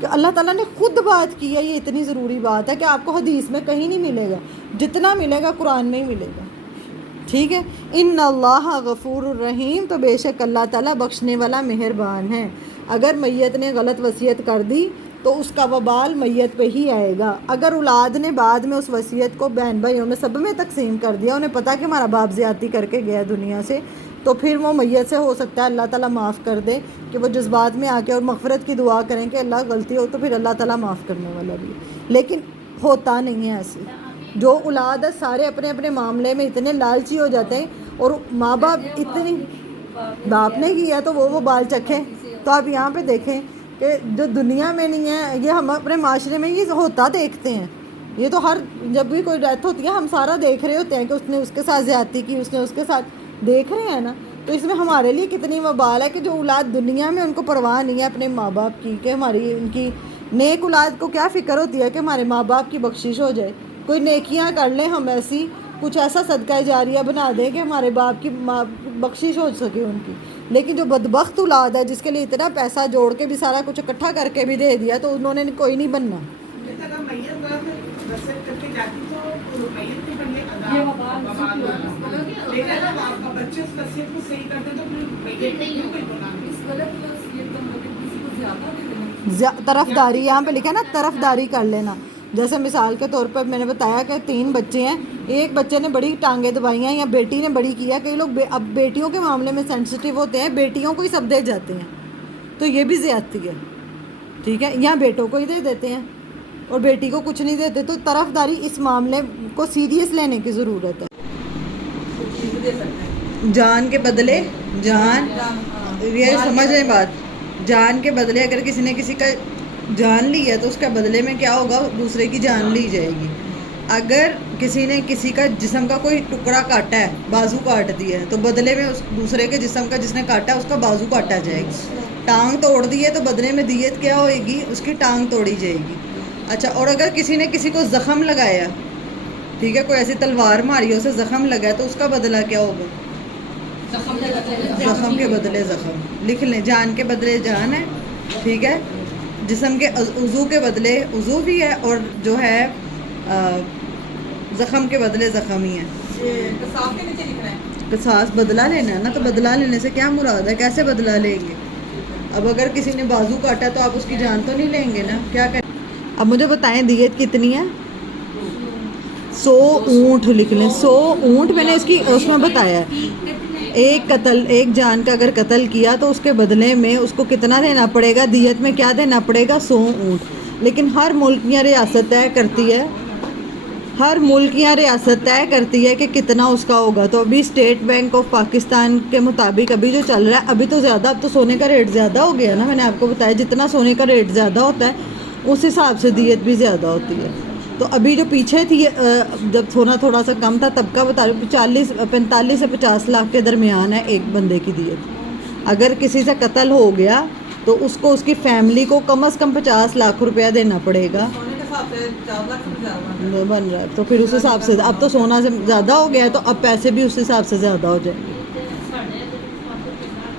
کہ اللہ تعالیٰ نے خود بات کی ہے. یہ اتنی ضروری بات ہے کہ آپ کو حدیث میں کہیں نہیں ملے گا, جتنا ملے گا قرآن میں ہی ملے گا, ٹھیک ہے. ان اللہ غفور الرحیم, تو بے شک اللہ تعالیٰ بخشنے والا مہربان ہے. اگر میت نے غلط وصیت کر دی تو اس کا وبال میت پہ ہی آئے گا. اگر اولاد نے بعد میں اس وصیت کو بہن بھائیوں میں سب میں تقسیم کر دیا, انہیں پتہ کہ ہمارا باپ زیادتی کر کے گیا دنیا سے, تو پھر وہ میت سے ہو سکتا ہے اللہ تعالیٰ معاف کر دے, کہ وہ جذبات میں آ کے اور مغفرت کی دعا کریں کہ اللہ غلطی ہو, تو پھر اللہ تعالیٰ معاف کرنے والا بھی. لیکن ہوتا نہیں ہے ایسے. جو اولاد ہے سارے اپنے اپنے معاملے میں اتنے لالچی ہو جاتے ہیں, اور ماں باپ اتنی, باپ نے کیا تو وہ بال چکھیں. تو آپ یہاں پہ دیکھیں کہ جو دنیا میں نہیں ہے, یہ ہم اپنے معاشرے میں یہ ہوتا دیکھتے ہیں. یہ تو ہر جب بھی کوئی ڈیتھ ہوتی ہے ہم سارا دیکھ رہے ہوتے ہیں کہ اس نے اس کے ساتھ زیادتی کی, اس نے اس کے ساتھ, دیکھ رہے ہیں نا. تو اس میں ہمارے لیے کتنی وبال ہے کہ جو اولاد دنیا میں ان کو پرواہ نہیں ہے اپنے ماں باپ کی, کہ ہماری ان کی نیک اولاد کو کیا فکر ہوتی ہے کہ ہمارے ماں باپ کی بخشش ہو جائے, کوئی نیکیاں کر لیں ہم, ایسی کچھ ایسا صدقہ جاریہ بنا دیں کہ ہمارے باپ کی بخشش ہو سکے ان کی. لیکن جو بدبخت اولاد ہے جس کے لیے اتنا پیسہ جوڑ کے بھی سارا کچھ اکٹھا کر کے بھی دے دیا, تو انہوں نے کوئی نہیں بننا. طرف داری یہاں پہ لکھا ہے نا, طرف داری کر لینا. جیسے مثال کے طور پر میں نے بتایا کہ 3 بچے ہیں, ایک بچے نے بڑی ٹانگیں دبائی ہیں یا بیٹی نے بڑی کیا. کئی لوگ اب بیٹیوں کے معاملے میں سینسٹیو ہوتے ہیں, بیٹیوں کو ہی سب دے جاتے ہیں, تو یہ بھی زیادتی ہے, ٹھیک ہے. یہاں بیٹوں کو ہی دے دیتے ہیں اور بیٹی کو کچھ نہیں دیتے. تو طرف داری اس معاملے کو سیریس لینے کی ضرورت ہے. جان کے بدلے جان, یہ سمجھ رہے بات, جان کے بدلے اگر کسی نے کسی کا جان لی ہے تو اس کے بدلے میں کیا ہوگا, دوسرے کی جان لی جائے گی. اگر کسی نے کسی کا جسم کا کوئی ٹکڑا کاٹا ہے, بازو کاٹ دیا ہے, تو بدلے میں اس دوسرے کے جسم کا جس نے کاٹا ہے اس کا بازو کاٹا جائے گا. ٹانگ توڑ دی ہے تو بدلے میں دیت کیا ہوئے گی, اس کی ٹانگ توڑی جائے گی. اچھا, اور اگر کسی نے کسی کو زخم لگایا, ٹھیک ہے, کوئی ایسی تلوار ماری اسے زخم لگا, تو اس کا بدلہ کیا ہوگا, زخم کے بدلے زخم. لکھ لیں, جان کے بدلے جان ہے, ٹھیک ہے, جسم کے عضو کے بدلے عضو بھی ہے, اور جو ہے زخم کے بدلے زخم ہی ہے. قصاص بدلہ لینا ہے نا, تو بدلہ لینے سے کیا مراد ہے, کیسے بدلہ لیں گے. اب اگر کسی نے بازو کاٹا تو آپ اس کی جان تو نہیں لیں گے نا, کیا کریں. اب مجھے بتائیں دیت کتنی ہے. 100 اونٹ لکھ لیں, 100 اونٹ میں نے اس میں بتایا ہے. ایک جان کا اگر قتل کیا تو اس کے بدلے میں اس کو کتنا دینا پڑے گا, دیت میں کیا دینا پڑے گا, 100 اونٹ. لیکن ہر ملک یا ریاست طے کرتی ہے, ہر ملک یا ریاست طے کرتی ہے کہ کتنا اس کا ہوگا. تو ابھی اسٹیٹ بینک آف پاکستان کے مطابق ابھی جو چل رہا ہے, ابھی تو زیادہ, اب تو سونے کا ریٹ زیادہ ہو گیا نا, میں نے آپ کو بتایا جتنا سونے کا ریٹ زیادہ ہوتا ہے اس حساب سے دیت بھی زیادہ ہوتی ہے. تو ابھی جو پیچھے تھی جب سونا تھوڑا سا کم تھا تب کا بتا رہی ہوں, 45 سے 50 لاکھ کے درمیان ہے ایک بندے کی دیت. اگر کسی سے قتل ہو گیا تو اس کو اس کی فیملی کو کم از کم 50 لاکھ روپیہ دینا پڑے گا سونے کے حساب سے 4 لاکھ سے زیادہ بن رہا ہے. تو پھر اس حساب سے اب تو سونا سے زیادہ ہو گیا ہے تو اب پیسے بھی اس حساب سے زیادہ ہو جائیں گے. ਸਾਡੇ ਦੇ ਪਾਸੇ ਪਿੰਡਾਂ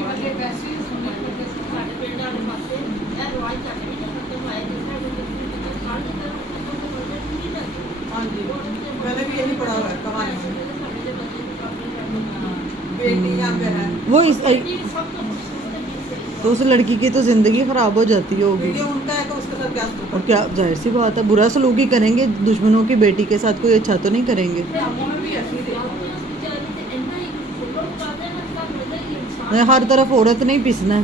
ਪਾਸੇ ਪੈਸੇ ਸੋਨੇ ਦੇ ਸਾਡੇ ਪਿੰਡ ਵਾਲੇ ਪਾਸੇ ਇਹ ਰਵਾਜ ਚੱਲ ਰਹੀ ਹੈ ਖਤਮ ਹੋਇਆ ਜਿਸ ਤਰ੍ਹਾਂ ਕਿ ਸਾਲ ਦੇ ਤਰ੍ਹਾਂ ਖਤਮ ਹੋ ਗਿਆ ਨਹੀਂ ਲੱਗਦਾ. ہاں جی میں نے بھی یہی پڑھا ہوا ہے کہانی میں. ਸਾਡੇ ਦੇ ਬੱਚੇ ਨੂੰ ਕਾਬل بیٹی یہاں پہ ہے. وہ اس کرنا سب ਤੋਂ مشکل تو اس لڑکی کی تو زندگی خراب ہو جاتی ہوگی. یہ ان کا ہے کہ اس کے ساتھ کیا اور کیا ظاہر سی بات ہے برا سلوک ہی کریں گے دشمنوں کی بیٹی کے ساتھ کوئی اچھا تو نہیں کریں گے. ہموں میں بھی ایسی دیکھا. ہر طرف عورت نہیں پیسنا ہے.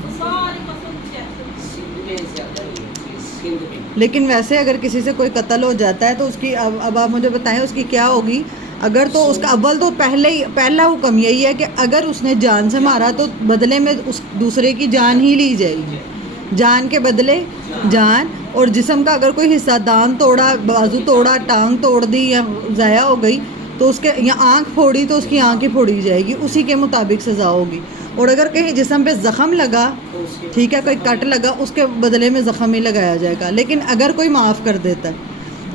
لیکن ویسے اگر کسی سے کوئی قتل ہو جاتا ہے تو اس کی اب آپ مجھے بتائیں اس کی کیا ہوگی. اگر تو اس کا اول تو پہلا حکم یہی ہے کہ اگر اس نے جان سے مارا تو بدلے میں اس دوسرے کی جان ہی لی جائے گی. جان کے بدلے جان. اور جسم کا اگر کوئی حصہ دان توڑا بازو توڑا ٹانگ توڑ دی یا ضائع ہو گئی تو اس کے یا آنکھ پھوڑی تو اس کی آنکھ ہی پھوڑی جائے گی. اسی کے مطابق سزا ہوگی. اور اگر کہیں جسم پہ زخم لگا ٹھیک ہے کوئی کٹ لگا اس کے بدلے میں زخم ہی لگایا جائے گا. لیکن اگر کوئی معاف کر دیتا ہے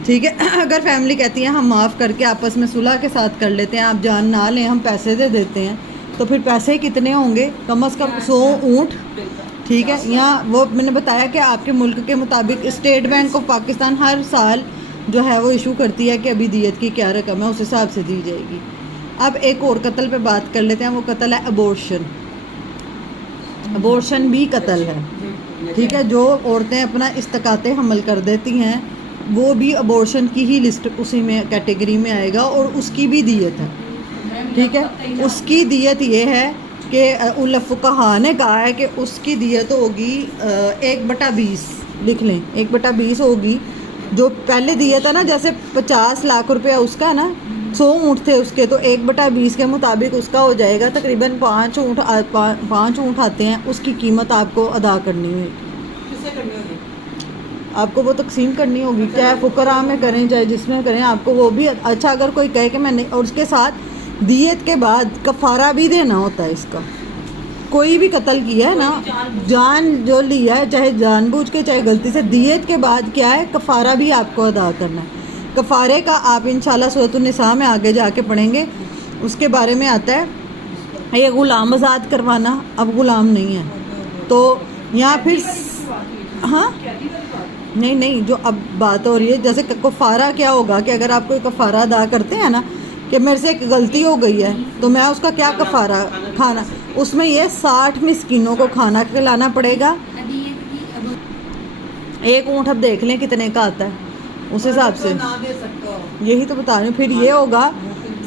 ٹھیک ہے اگر فیملی کہتی ہے ہم معاف کر کے آپس میں صلح کے ساتھ کر لیتے ہیں آپ جان نہ لیں ہم پیسے دے دیتے ہیں تو پھر پیسے کتنے ہوں گے کم از کم 100 اونٹ ٹھیک ہے. یہاں وہ میں نے بتایا کہ آپ کے ملک کے مطابق اسٹیٹ بینک آف پاکستان ہر سال جو ہے وہ ایشو کرتی ہے کہ ابھی دیت کی کیا رقم ہے اس حساب سے دی جائے گی. اب ایک اور قتل پہ بات کر لیتے ہیں وہ قتل ہے ابورشن. ابورشن بھی قتل ہے ٹھیک ہے. جو عورتیں اپنا استقاط حمل کر دیتی ہیں وہ بھی ابورشن کی ہی لسٹ اسی میں کیٹیگری میں آئے گا اور اس کی بھی دیت ہے ٹھیک ہے. اس کی دیت یہ ہے کہ فقہا نے کہا ہے کہ اس کی دیت ہوگی 1/20 لکھ لیں 1/20 ہوگی. جو پہلے دیت ہے نا جیسے 50 لاکھ روپیہ اس کا ہے نا 100 اونٹ تھے اس کے تو 1/20 کے مطابق اس کا ہو جائے گا تقریباً 5 اونٹ آتے ہیں. اس کی قیمت آپ کو ادا کرنی ہوگی. کس سے کرنی ہوگی؟ آپ کو وہ تقسیم کرنی ہوگی چاہے فقراء میں کریں چاہے جس میں کریں آپ کو وہ بھی اچھا. اگر کوئی کہے کہ میں نہیں اور اس کے ساتھ دیت کے بعد کفارہ بھی دینا ہوتا ہے اس کا. کوئی بھی قتل کیا ہے نا جان جو لیا ہے چاہے جان بوجھ کے چاہے غلطی سے دیت کے بعد کیا ہے کفارہ بھی آپ کو ادا کرنا ہے. کفارے کا آپ انشاءاللہ سورۃ النساء میں آگے جا کے پڑھیں گے اس کے بارے میں آتا ہے. یہ غلام آزاد کروانا اب غلام نہیں ہے تو یہاں پھر ہاں نہیں جو اب بات ہو رہی ہے جیسے کفارہ کیا ہوگا کہ اگر آپ کوئی کفارہ ادا کرتے ہیں نا کہ میرے سے ایک غلطی ہو گئی ہے تو میں اس کا کیا کفارہ کھانا اس میں یہ 60 مسکینوں کو کھانا کھلانا پڑے گا. 1 اونٹ اب دیکھ لیں کتنے کا آتا ہے اس حساب سے نہ دے سکتے ہو. یہی تو بتا رہی ہوں. پھر یہ ہوگا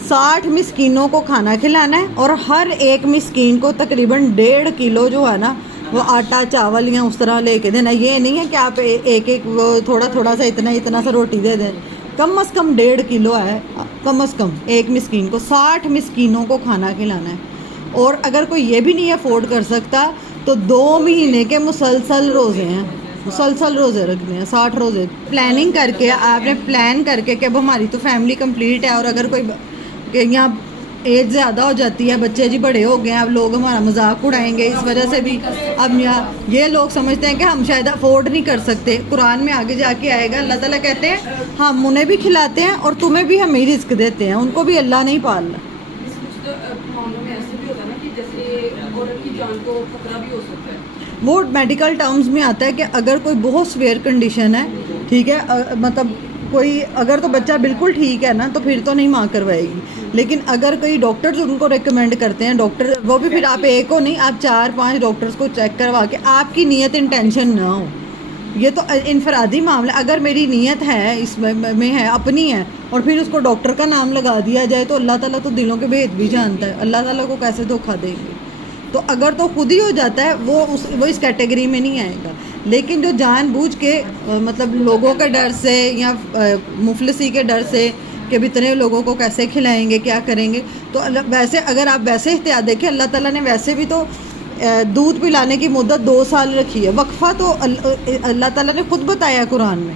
60 مسکینوں کو کھانا کھلانا ہے اور ہر ایک مسکین کو تقریباً 1.5 کلو جو ہے نا وہ آٹا چاول یا اس طرح لے کے دینا. یہ نہیں ہے کہ آپ ایک وہ تھوڑا سا اتنا سا روٹی دے دیں. کم از کم 1.5 کلو ہے کم از کم ایک مسکین کو 60 مسکینوں کو کھانا کھلانا ہے. اور اگر کوئی یہ بھی نہیں افورڈ کر سکتا تو 2 مہینے کے مسلسل روزے ہیں مسلسل روزے رکھنے ہیں 60 روزے. پلاننگ کر کے آپ نے پلان کر کے کہ اب ہماری تو فیملی کمپلیٹ ہے اور اگر کوئی کہ یہاں ایج زیادہ ہو جاتی ہے بچے جی بڑے ہو گئے ہیں اب لوگ ہمارا مذاق اڑائیں گے اس وجہ سے بھی اب یہ لوگ سمجھتے ہیں کہ ہم شاید افورڈ نہیں کر سکتے. قرآن میں آگے جا کے آئے گا اللہ تعالیٰ کہتے ہیں ہم انہیں بھی کھلاتے ہیں اور تمہیں بھی ہم ہی رزق دیتے ہیں ان کو بھی اللہ نہیں پالنا. کچھ معاملوں میں ایسے بھی ہوتا ہے نا کہ جیسے عورت کی جان کو خطرہ بھی ہو سکتا ہے. وہ میڈیکل ٹرمز میں آتا ہے کہ اگر کوئی بہت سویئر کنڈیشن ہے ٹھیک ہے مطلب کوئی اگر تو بچہ بالکل ٹھیک ہے نا تو پھر تو نہیں ماں کروائے گی. لیکن اگر کوئی ڈاکٹرز ان کو ریکمینڈ کرتے ہیں ڈاکٹر وہ بھی پھر آپ ایک ہو نہیں آپ 4-5 ڈاکٹرز کو چیک کروا کے آپ کی نیت انٹینشن نہ ہو. یہ تو انفرادی معاملہ اگر میری نیت ہے اس میں ہے اپنی ہے اور پھر اس کو ڈاکٹر کا نام لگا دیا جائے تو اللہ تعالیٰ تو دلوں کے بھید بھی جانتا ہے. اللہ تعالیٰ کو کیسے دھوکہ دیں گے. تو اگر تو خود ہی ہو جاتا ہے وہ اس کیٹیگری میں نہیں آئے گا. لیکن جو جان بوجھ کے مطلب لوگوں کے ڈر سے یا مفلسی کے ڈر سے کہ اتنے لوگوں کو کیسے کھلائیں گے کیا کریں گے تو ویسے اگر آپ ویسے احتیاط دیکھیں اللہ تعالیٰ نے ویسے بھی تو دودھ پلانے کی مدت 2 سال رکھی ہے. وقفہ تو اللہ تعالیٰ نے خود بتایا قرآن میں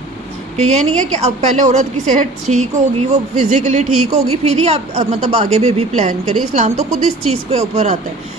کہ یہ نہیں ہے کہ اب پہلے عورت کی صحت ٹھیک ہوگی وہ فزیکلی ٹھیک ہوگی پھر ہی آپ مطلب آگے بھی پلان کریں. اسلام تو خود اس چیز کے اوپر آتا ہے.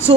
100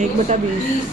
1/20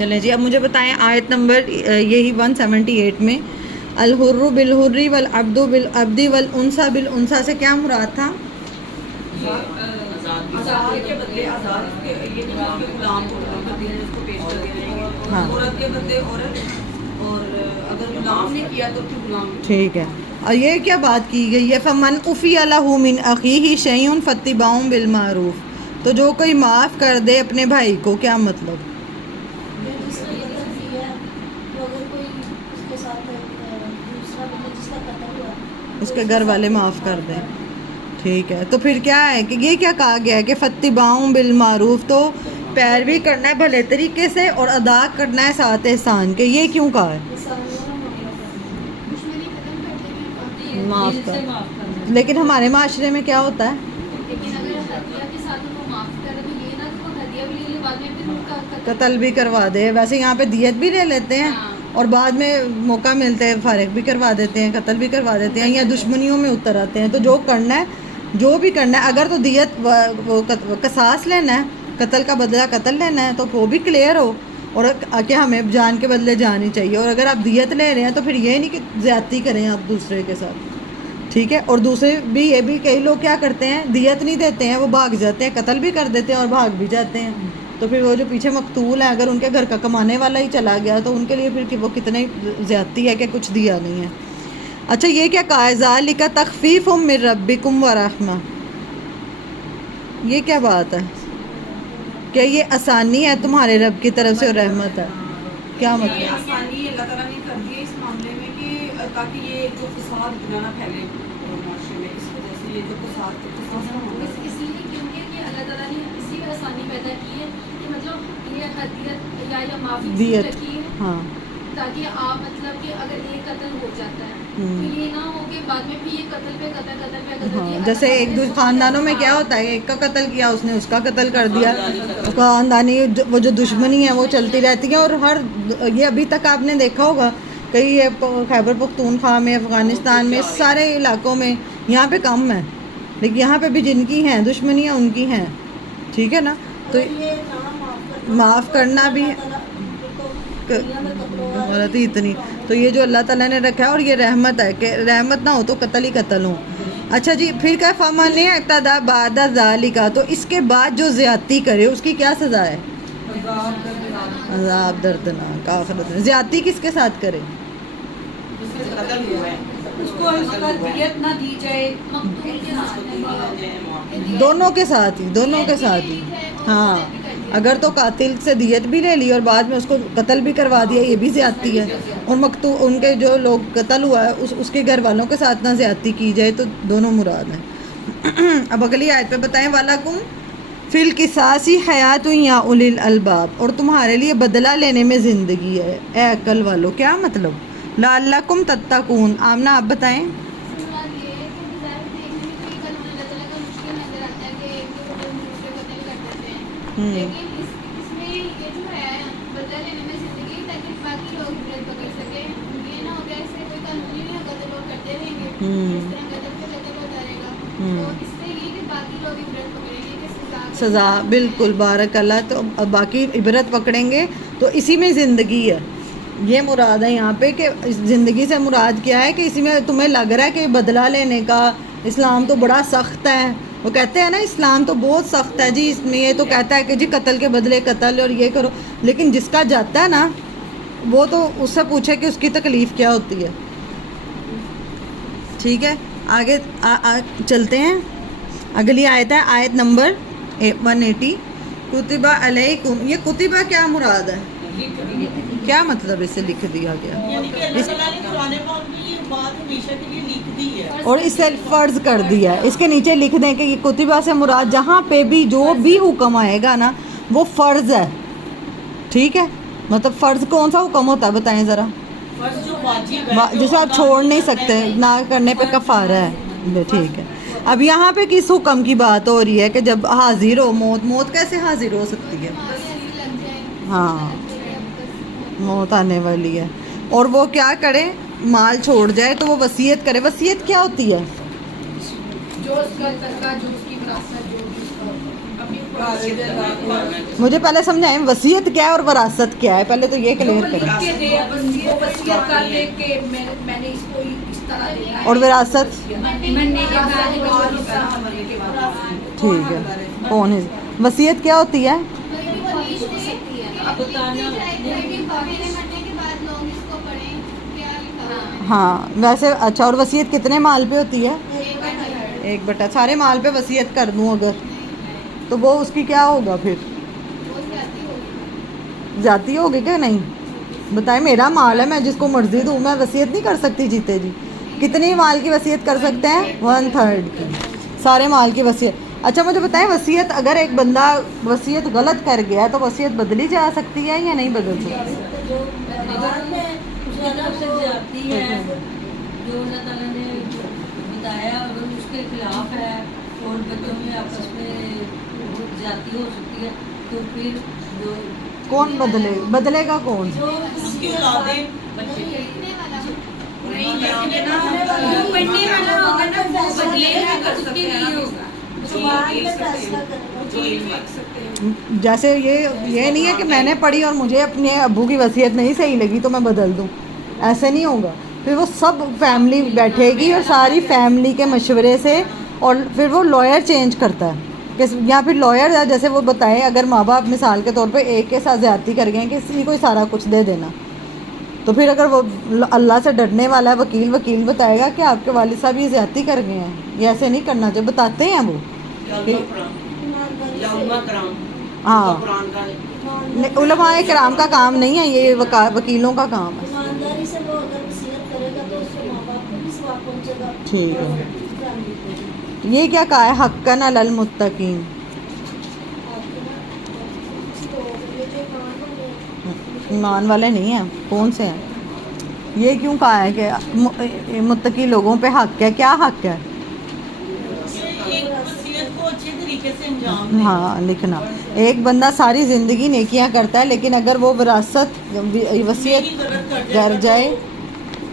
چلیں جی اب مجھے بتائیں آیت نمبر یہی 178 میں الحر بالحری والعبد بالعبد والانثى بالانثى سے کیا مراد تھا؟ آزاد کے بدلے آزاد کے یہ غلام کر دیا جس کو پیش کر دیا ہاں عورت کے بدلے عورت اور اگر غلام نے کیا تو پھر غلام. ٹھیک ہے. اور یہ کیا بات کی گئی ہے فمن عفی لہ من اخیہ شیء فاتباع بالمعروف، تو جو کوئی معاف کر دے اپنے بھائی کو، کیا مطلب؟ جو دوسرا یہ غلطی ہے تو اگر کوئی اس کے ساتھ دوسرا مطلب جس کا قتل ہوا اس کے گھر والے معاف کر دیں. ٹھیک ہے. تو پھر کیا ہے کہ یہ کیا کہا گیا ہے کہ فاتباع بالمعروف، تو پیروی کرنا ہے بھلے طریقے سے اور ادا کرنا ہے ساتھ احسان کے. یہ کیوں کہا ہے؟ دشمنی ختم کر دیں گے. معاف دل سے کر. معاف کرنا. لیکن ہمارے معاشرے میں کیا ہوتا ہے؟ لیکن اگر ہدیہ کے ساتھ ان کو معاف کرے تو یہ نہ کہ وہ ہدیہ بھی لے لے بعد میں پھر ان کا قتل بھی کروا دے. ویسے یہاں پہ دیت بھی لے لیتے ہیں ہاں. اور بعد میں موقع ملتے ہیں فارغ بھی کروا دیتے ہیں، قتل بھی کروا دیتے ہیں یا دشمنیوں میں اتر آتے ہیں. تو جو کرنا ہے، جو بھی کرنا ہے، اگر تو دیت وہ قصاص لینا ہے، قتل کا بدلہ قتل لینا ہے تو وہ بھی کلیئر ہو اور کہ ہمیں جان کے بدلے جانی چاہیے. اور اگر آپ دیت لے رہے ہیں تو پھر یہ نہیں کہ زیادتی کریں آپ دوسرے کے ساتھ. ٹھیک ہے. اور دوسرے بھی یہ بھی کئی لوگ کیا کرتے ہیں، دیت نہیں دیتے ہیں، وہ بھاگ جاتے ہیں، قتل بھی کر دیتے ہیں اور بھاگ بھی جاتے ہیں. تو پھر وہ جو پیچھے مقتول ہیں اگر ان کے گھر کا کمانے والا ہی چلا گیا تو ان کے لیے پھر وہ کتنی زیادتی ہے کہ کچھ دیا نہیں ہے. اچھا یہ کیا کہا ہے ذالک تخفیف من ربکم ورحمہ، یہ کیا بات ہے کہ یہ آسانی ہے تمہارے رب کی طرف سے اور رحمت ہے؟ کیا یہ مطلب؟ آسانی اللہ تعالیٰ نے کر دی ہے اس معاملے میں کہ تاکہ یہ جو فساد گناہ نہ پھیلے معاشرے میں، اس وجہ سے یہ جو فساد نہ ہوگا. اس لیے کیونکہ کہ اللہ تعالیٰ نے اسی میں آسانی پیدا کی ہے کہ مطلب یہ ہدیت یا معافی دیت. رکھی ہے ہاں تاکہ آپ مطلب کہ اگر ایک قتل ہو جاتا ہے تو یہ نہ ہو کہ بعد میں بھی یہ قتل پہ قتل قتل پہ قتل. ہاں. جیسے ایک دو خاندانوں میں کیا ہوتا ہے، ایک کا قتل کیا اس نے اس کا قتل کر دیا، خاندانی وہ جو دشمنی ہے وہ چلتی رہتی ہے. اور ہر یہ ابھی تک آپ نے دیکھا ہوگا کئی خیبر پختونخوا میں، افغانستان میں، سارے علاقوں میں یہاں پہ کم ہے لیکن یہاں پہ بھی جن کی ہیں دشمنیاں ان کی ہیں. ٹھیک ہے نا. تو معاف کرنا بھی غلط ہی اتنی. تو یہ جو اللہ تعالیٰ نے رکھا ہے اور یہ رحمت ہے کہ رحمت نہ ہو تو قتل ہی قتل ہو. اچھا جی پھر کیا فمن اعتدی بعد ذالک، تو اس کے بعد جو زیادتی کرے اس کی کیا سزا ہے؟ عذاب دردناک. آخرت میں زیادتی کس کے ساتھ کرے؟ جس سے قتل ہوا ہے اس کو اس کا دیت نہ دی جائے، مقتول کے ساتھ دونوں کے ساتھ ہی، دونوں کے ساتھ ہی. ہاں اگر تو قاتل سے دیت بھی لے لی اور بعد میں اس کو قتل بھی کروا دیا یہ بھی زیادتی ہے. اور مقتول ان کے جو لوگ قتل ہوا ہے اس کے گھر والوں کے ساتھ نہ زیادتی کی جائے تو دونوں مراد ہیں. اب اگلی آیت پہ بتائیں وَلَكُمْ فِي الْقِصَاصِ حَيَاةٌ يَا أُولِي الْأَلْبَابِ، اور تمہارے لیے بدلہ لینے میں زندگی ہے اے عقل والو. کیا مطلب؟ لَعَلَّكُمْ تَتَّقُونَ. آمنہ آپ بتائیں. لیکن اس میں یہ جو ہے بدلہ لینے میں زندگی تاکہ باقی لوگ عبرت پکڑ سکیں. یہ نہ ہو گیا اس سے کوئی قانونی نہیں ہوگا تو لوگ کرتے رہیں گے، اس طرح قتل پہ قتل ہوتا رہے گا. تو اس سے یہ کہ باقی لوگ عبرت پکڑیں گے کہ سزا. بالکل بارک اللہ. تو باقی عبرت پکڑیں گے تو اسی میں زندگی ہے. یہ مراد ہے یہاں پہ کہ زندگی سے مراد کیا ہے کہ اسی میں تمہیں لگ رہا ہے کہ بدلہ لینے کا اسلام تو بڑا سخت ہے. وہ کہتے ہیں نا اسلام تو بہت سخت ہے جی، اس میں یہ تو کہتا ہے کہ جی قتل کے بدلے قتل اور یہ کرو، لیکن جس کا جاتا ہے نا وہ تو اس سے پوچھے کہ اس کی تکلیف کیا ہوتی ہے. ٹھیک ہے آگے چلتے ہیں. اگلی آیت ہے آیت نمبر 180. کتبہ علیکم، یہ کتبہ کیا مراد ہے؟ کیا مطلب اسے لکھ دیا گیا؟ یعنی کہ اللہ تعالیٰ نے قرآن پاک میں یہ بات ہمیشہ کے لیے لکھ دی ہے اور اسے فرض کر دیا ہے. اس کے نیچے لکھ دیں کہ یہ کتبہ سے مراد جہاں پہ بھی جو بھی حکم آئے گا نا وہ فرض ہے. ٹھیک ہے. مطلب فرض کون سا حکم ہوتا ہے بتائیں ذرا؟ فرض جو واجب ہے، جسے آپ چھوڑ نہیں سکتے، نہ کرنے پہ کفارہ ہے. ٹھیک ہے. اب یہاں پہ کس حکم کی بات ہو رہی ہے کہ جب حاضر ہو موت. موت کیسے حاضر ہو سکتی ہے؟ ہاں موت آنے والی ہے اور وہ کیا کرے؟ مال چھوڑ جائے تو وہ وصیت کرے. وصیت کیا ہوتی ہے؟ جو اس کا ترکہ، جو اس کی وراثت، جو بھی اس کا اپنی مجھے پہلے سمجھائیں وصیت کیا ہے اور وراثت کیا ہے، پہلے تو یہ کلیئر کریں. وصیت کر دے کہ میں نے اس کو اس طرح دینا ہے. اور وراثت مرنے کے بعد مرنے کے بعد. ٹھیک ہے. کون ہے وصیت کیا ہوتی ہے؟ ہاں ویسے اچھا. اور وصیت کتنے مال پہ ہوتی ہے؟ 1/3. سارے مال پہ وصیت کر دوں اگر تو وہ اس کی کیا ہوگا پھر؟ جاتی ہوگی کہ نہیں؟ بتائیں. میرا مال ہے، میں جس کو مرضی دوں، میں وصیت نہیں کر سکتی جیتے جی. کتنی مال کی وصیت کر سکتے ہیں؟ 1/3 کی. سارے مال کی وصیت. اچھا مجھے بتائیں وصیت اگر ایک بندہ وصیت غلط کر گیا تو وصیت بدلی جا سکتی ہے یا نہیں بدل سکتی؟ جو اللہ تعالیٰ نے بتایا اگر اس کے خلاف ہے اور بچوں میں آپس میں زیادتی ہو سکتی ہے تو پھر جو کون بدلے گا کون؟ اس کی اولادیں جیسے یہ نہیں ہے کہ میں نے پڑھی اور مجھے اپنے ابو کی وصیت نہیں صحیح لگی تو میں بدل دوں، ایسے نہیں ہوگا. پھر وہ سب فیملی بیٹھے گی اور ساری فیملی کے مشورے سے، اور پھر وہ لائر چینج کرتا ہے کہ یا پھر لائر ہے جیسے وہ بتائیں اگر ماں باپ مثال کے طور پہ ایک کے ساتھ زیادتی کر گئے کہ اسی کو سارا کچھ دے دینا، تو پھر اگر وہ اللہ سے ڈرنے والا ہے وکیل بتائے گا کہ آپ کے والد صاحب یہ زیادتی کر گئے ہیں، یہ ایسے نہیں کرنا چاہیے، بتاتے ہیں وہ. ہاں علماء کرام کا کام نہیں ہے یہ، وکیلوں کا کام ہے. ایمانداری سے وہ اگر وصیت کرے گا تو اس کے ماں باپ کو بھی ثواب پہنچے گا. ٹھیک ہے. یہ کیا کہا ہے؟ حقاً علی المتقین. ایمان والے نہیں ہیں، کون سے ہیں؟ یہ کیوں کہا ہے کہ متقی لوگوں پہ حق ہے؟ کیا حق ہے؟ ہاں لکھنا. ایک بندہ ساری زندگی نیکیاں کرتا ہے لیکن اگر وہ وصیت کر جائے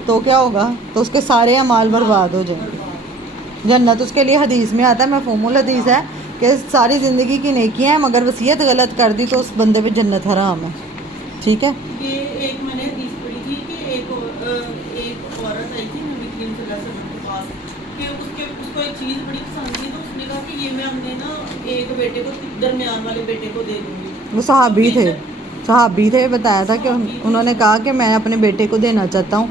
تو کیا ہوگا؟ تو اس کے سارے اعمال برباد ہو جائیں گے. جنت اس کے لیے حدیث میں آتا ہے، مفہوم الحدیث ہے کہ ساری زندگی کی نیکیاں ہیں مگر وصیت غلط کر دی تو اس بندے پہ جنت حرام ہے. ٹھیک ہے. یہ ایک میں نے حدیث پڑھی تھی کہ ایک عورت آئی تھی نبی کریم صلی اللہ علیہ وسلم کے پاس کہ اس کو ایک چیز بڑی پسند تھی، تو اس نے کہا کہ یہ میں اپنے نا ایک بیٹے کو درمیان والے بیٹے کو دے دوں گی. وہ صحابی تھے بتایا تھا کہ انہوں نے کہا کہ میں اپنے بیٹے کو دینا چاہتا ہوں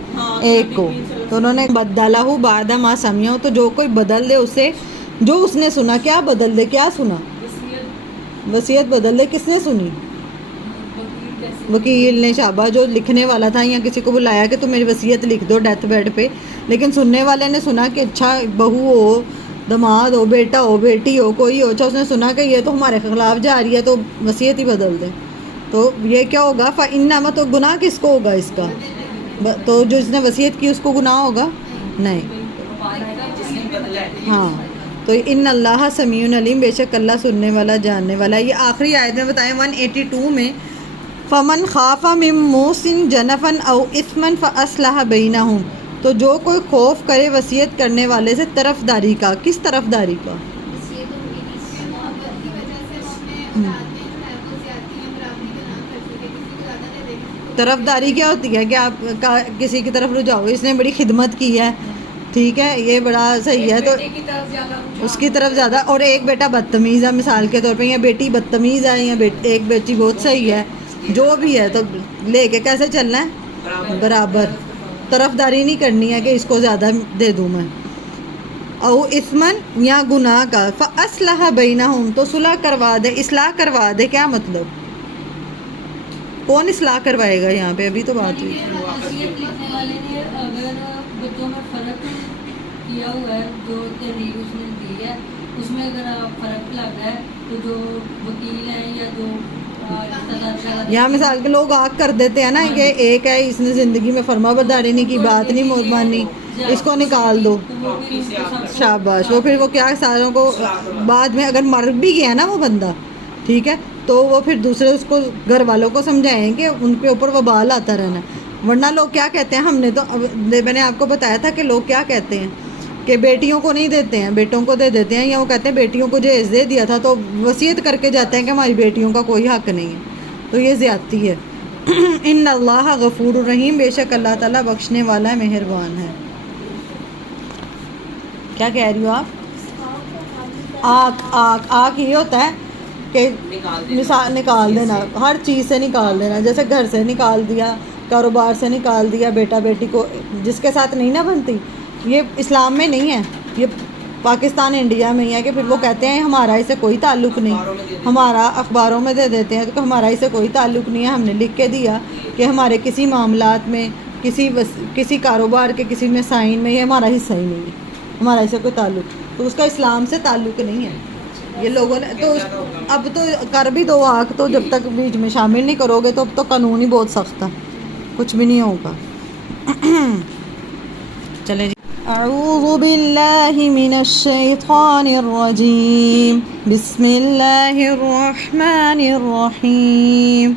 ایک کو، تو انہوں نے بدلہ بعد ما سمعوا، تو جو کوئی بدل دے اسے جو اس نے سنا. کیا بدل دے؟ کیا سنا؟ وصیت بدل دے. کس نے سنی؟ وکیل نے. شابہ جو لکھنے والا تھا یا کسی کو بلایا کہ تم میری وصیت لکھ دو ڈیتھ بیڈ پہ، لیکن سننے والے نے سنا کہ اچھا بہو ہو، داماد ہو، بیٹا ہو، بیٹی ہو، کوئی ہو، اچھا اس نے سنا کہ یہ تو ہمارے خلاف جا رہی ہے تو وصیت ہی بدل دیں. تو یہ کیا ہوگا؟ فإنما، تو گناہ کس کو ہوگا اس کا؟ تو جو اس نے وصیت کی اس کو گناہ ہوگا؟ نہیں. ہاں تو ان اللہ سمیع علیم، بے شک اللہ سننے والا جاننے والا. یہ آخری آیت میں بتائیں 182 میں فمن خاف من موص جنفا او اثما فاصلح بینہم، تو جو کوئی خوف کرے وصیت کرنے والے سے طرفداری کا. کس طرفداری کا؟ طرفداری کیا ہوتی ہے کہ آپ کسی کی طرف رجوع، اس نے بڑی خدمت کی ہے، ٹھیک ہے، یہ بڑا صحیح ہے، تو اس کی طرف زیادہ. اور ایک بیٹا بدتمیز ہے مثال کے طور پہ، یا بیٹی بدتمیز ہے، یا ایک بیٹی بہت صحیح ہے، جو بھی ہے، تو لے کے کیسے چلنا ہے؟ برابر. طرفداری نہیں کرنی ہے کہ اس کو زیادہ دے دوں میں. او اثمن، یا گناہ کا. فاصلح بینہم، تو صلح کروا دے، اصلاح کروا دے. کیا مطلب؟ کون اصلاح کروائے گا یہاں پہ؟ ابھی تو بات ہوئی. وصیت لکھنے والے نے اگر بچوں میں فرق کیا ہوا ہے، جو تحریر اس نے دی ہے اس میں اگر فرق لگ رہا ہے تو جو وکیل ہیں یا جو یہاں مثال کے لوگ آگ کر دیتے ہیں نا کہ ایک ہے اس نے زندگی میں فرما برداری نہیں کی، بات نہیں مانی، اس کو نکال دو. شاباش. وہ پھر وہ کیا ساروں کو بعد میں اگر مر بھی گیا نا وہ بندہ، ٹھیک ہے، تو وہ پھر دوسرے اس کو گھر والوں کو سمجھائیں کہ ان کے اوپر وبال آتا رہنا. ورنہ لوگ کیا کہتے ہیں، ہم نے تو میں نے آپ کو بتایا تھا کہ لوگ کیا کہتے ہیں کہ بیٹیوں کو نہیں دیتے ہیں، بیٹوں کو دے دیتے ہیں، یا وہ کہتے ہیں بیٹیوں کو جہیز دے دیا تھا تو وصیت کر کے جاتے ہیں کہ ہماری بیٹیوں کا کوئی حق نہیں ہے، تو یہ زیادتی ہے۔ ان اللہ غفور الرحیم، بے شک اللہ تعالیٰ بخشنے والا ہے، مہربان ہے۔ کیا کہہ رہی ہو آپ؟ آگ یہ ہوتا ہے کہ نکال دینا، ہر چیز سے نکال دینا، جیسے گھر سے نکال دیا، کاروبار سے نکال دیا، بیٹا بیٹی کو جس کے ساتھ نہیں نہ بنتی، یہ اسلام میں نہیں ہے، یہ پاکستان انڈیا میں ہی ہے کہ پھر وہ کہتے ہیں ہمارا اس سے کوئی تعلق نہیں، ہمارا اخباروں میں دے دیتے ہیں کہ ہمارا اس سے کوئی تعلق نہیں ہے، ہم نے لکھ کے دیا کہ ہمارے کسی معاملات میں کسی کاروبار کے کسی میں سائن میں یہ ہمارا حصہ ہی نہیں ہے، ہمارا اس سے کوئی تعلق، تو اس کا اسلام سے تعلق نہیں ہے۔ یہ لوگوں نے تو اب تو کر بھی دو آگ، تو جب تک بیچ میں شامل نہیں کرو گے تو اب تو قانون ہی بہت سخت ہے، کچھ بھی نہیں ہوگا۔ چلے جی، اعوذ باللہ من الشیطان الرجیم، بسم اللہ الرحمن الرحیم،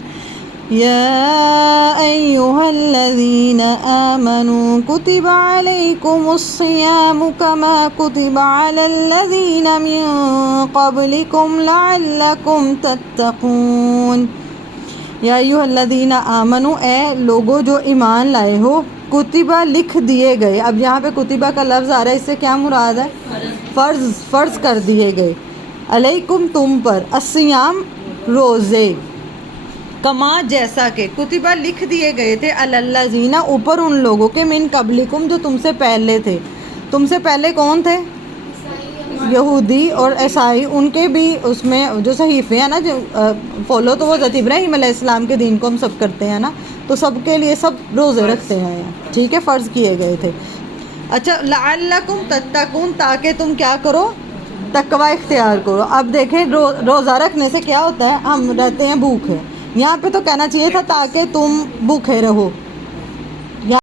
یا ایہا الذین آمنوا کتب علیکم الصیام کما کتب علی الذین من قبلکم لعلکم تتقون۔ یا ایہا الذین آمنوا، اے لوگو جو ایمان لائے ہو، کتبہ لکھ دیے گئے۔ اب یہاں پہ کتبہ کا لفظ آ رہا ہے، اس سے کیا مراد ہے؟ فرض کر دیے گئے، علیکم تم پر، الصیام روزے، کما جیسا کہ، کتبہ لکھ دیے گئے تھے، الذین اوپر ان لوگوں کے، من قبلکم جو تم سے پہلے تھے۔ تم سے پہلے کون تھے؟ یہودی اور عیسائی، ان کے بھی اس میں جو صحیفے ہیں نا، جو فالو تو وہ حضرت ابراہیم علیہ السلام کے دین کو ہم سب کرتے ہیں نا، تو سب کے لیے سب روزے رکھتے ہیں، ٹھیک ہے، فرض کیے گئے تھے۔ اچھا، لعلکم تتقون، تاکہ تم کیا کرو؟ تقوی اختیار کرو۔ اب دیکھیں روزہ رکھنے سے کیا ہوتا ہے، ہم رہتے ہیں بھوکے، یہاں پہ تو کہنا چاہیے تھا تاکہ تم بھوکے رہو،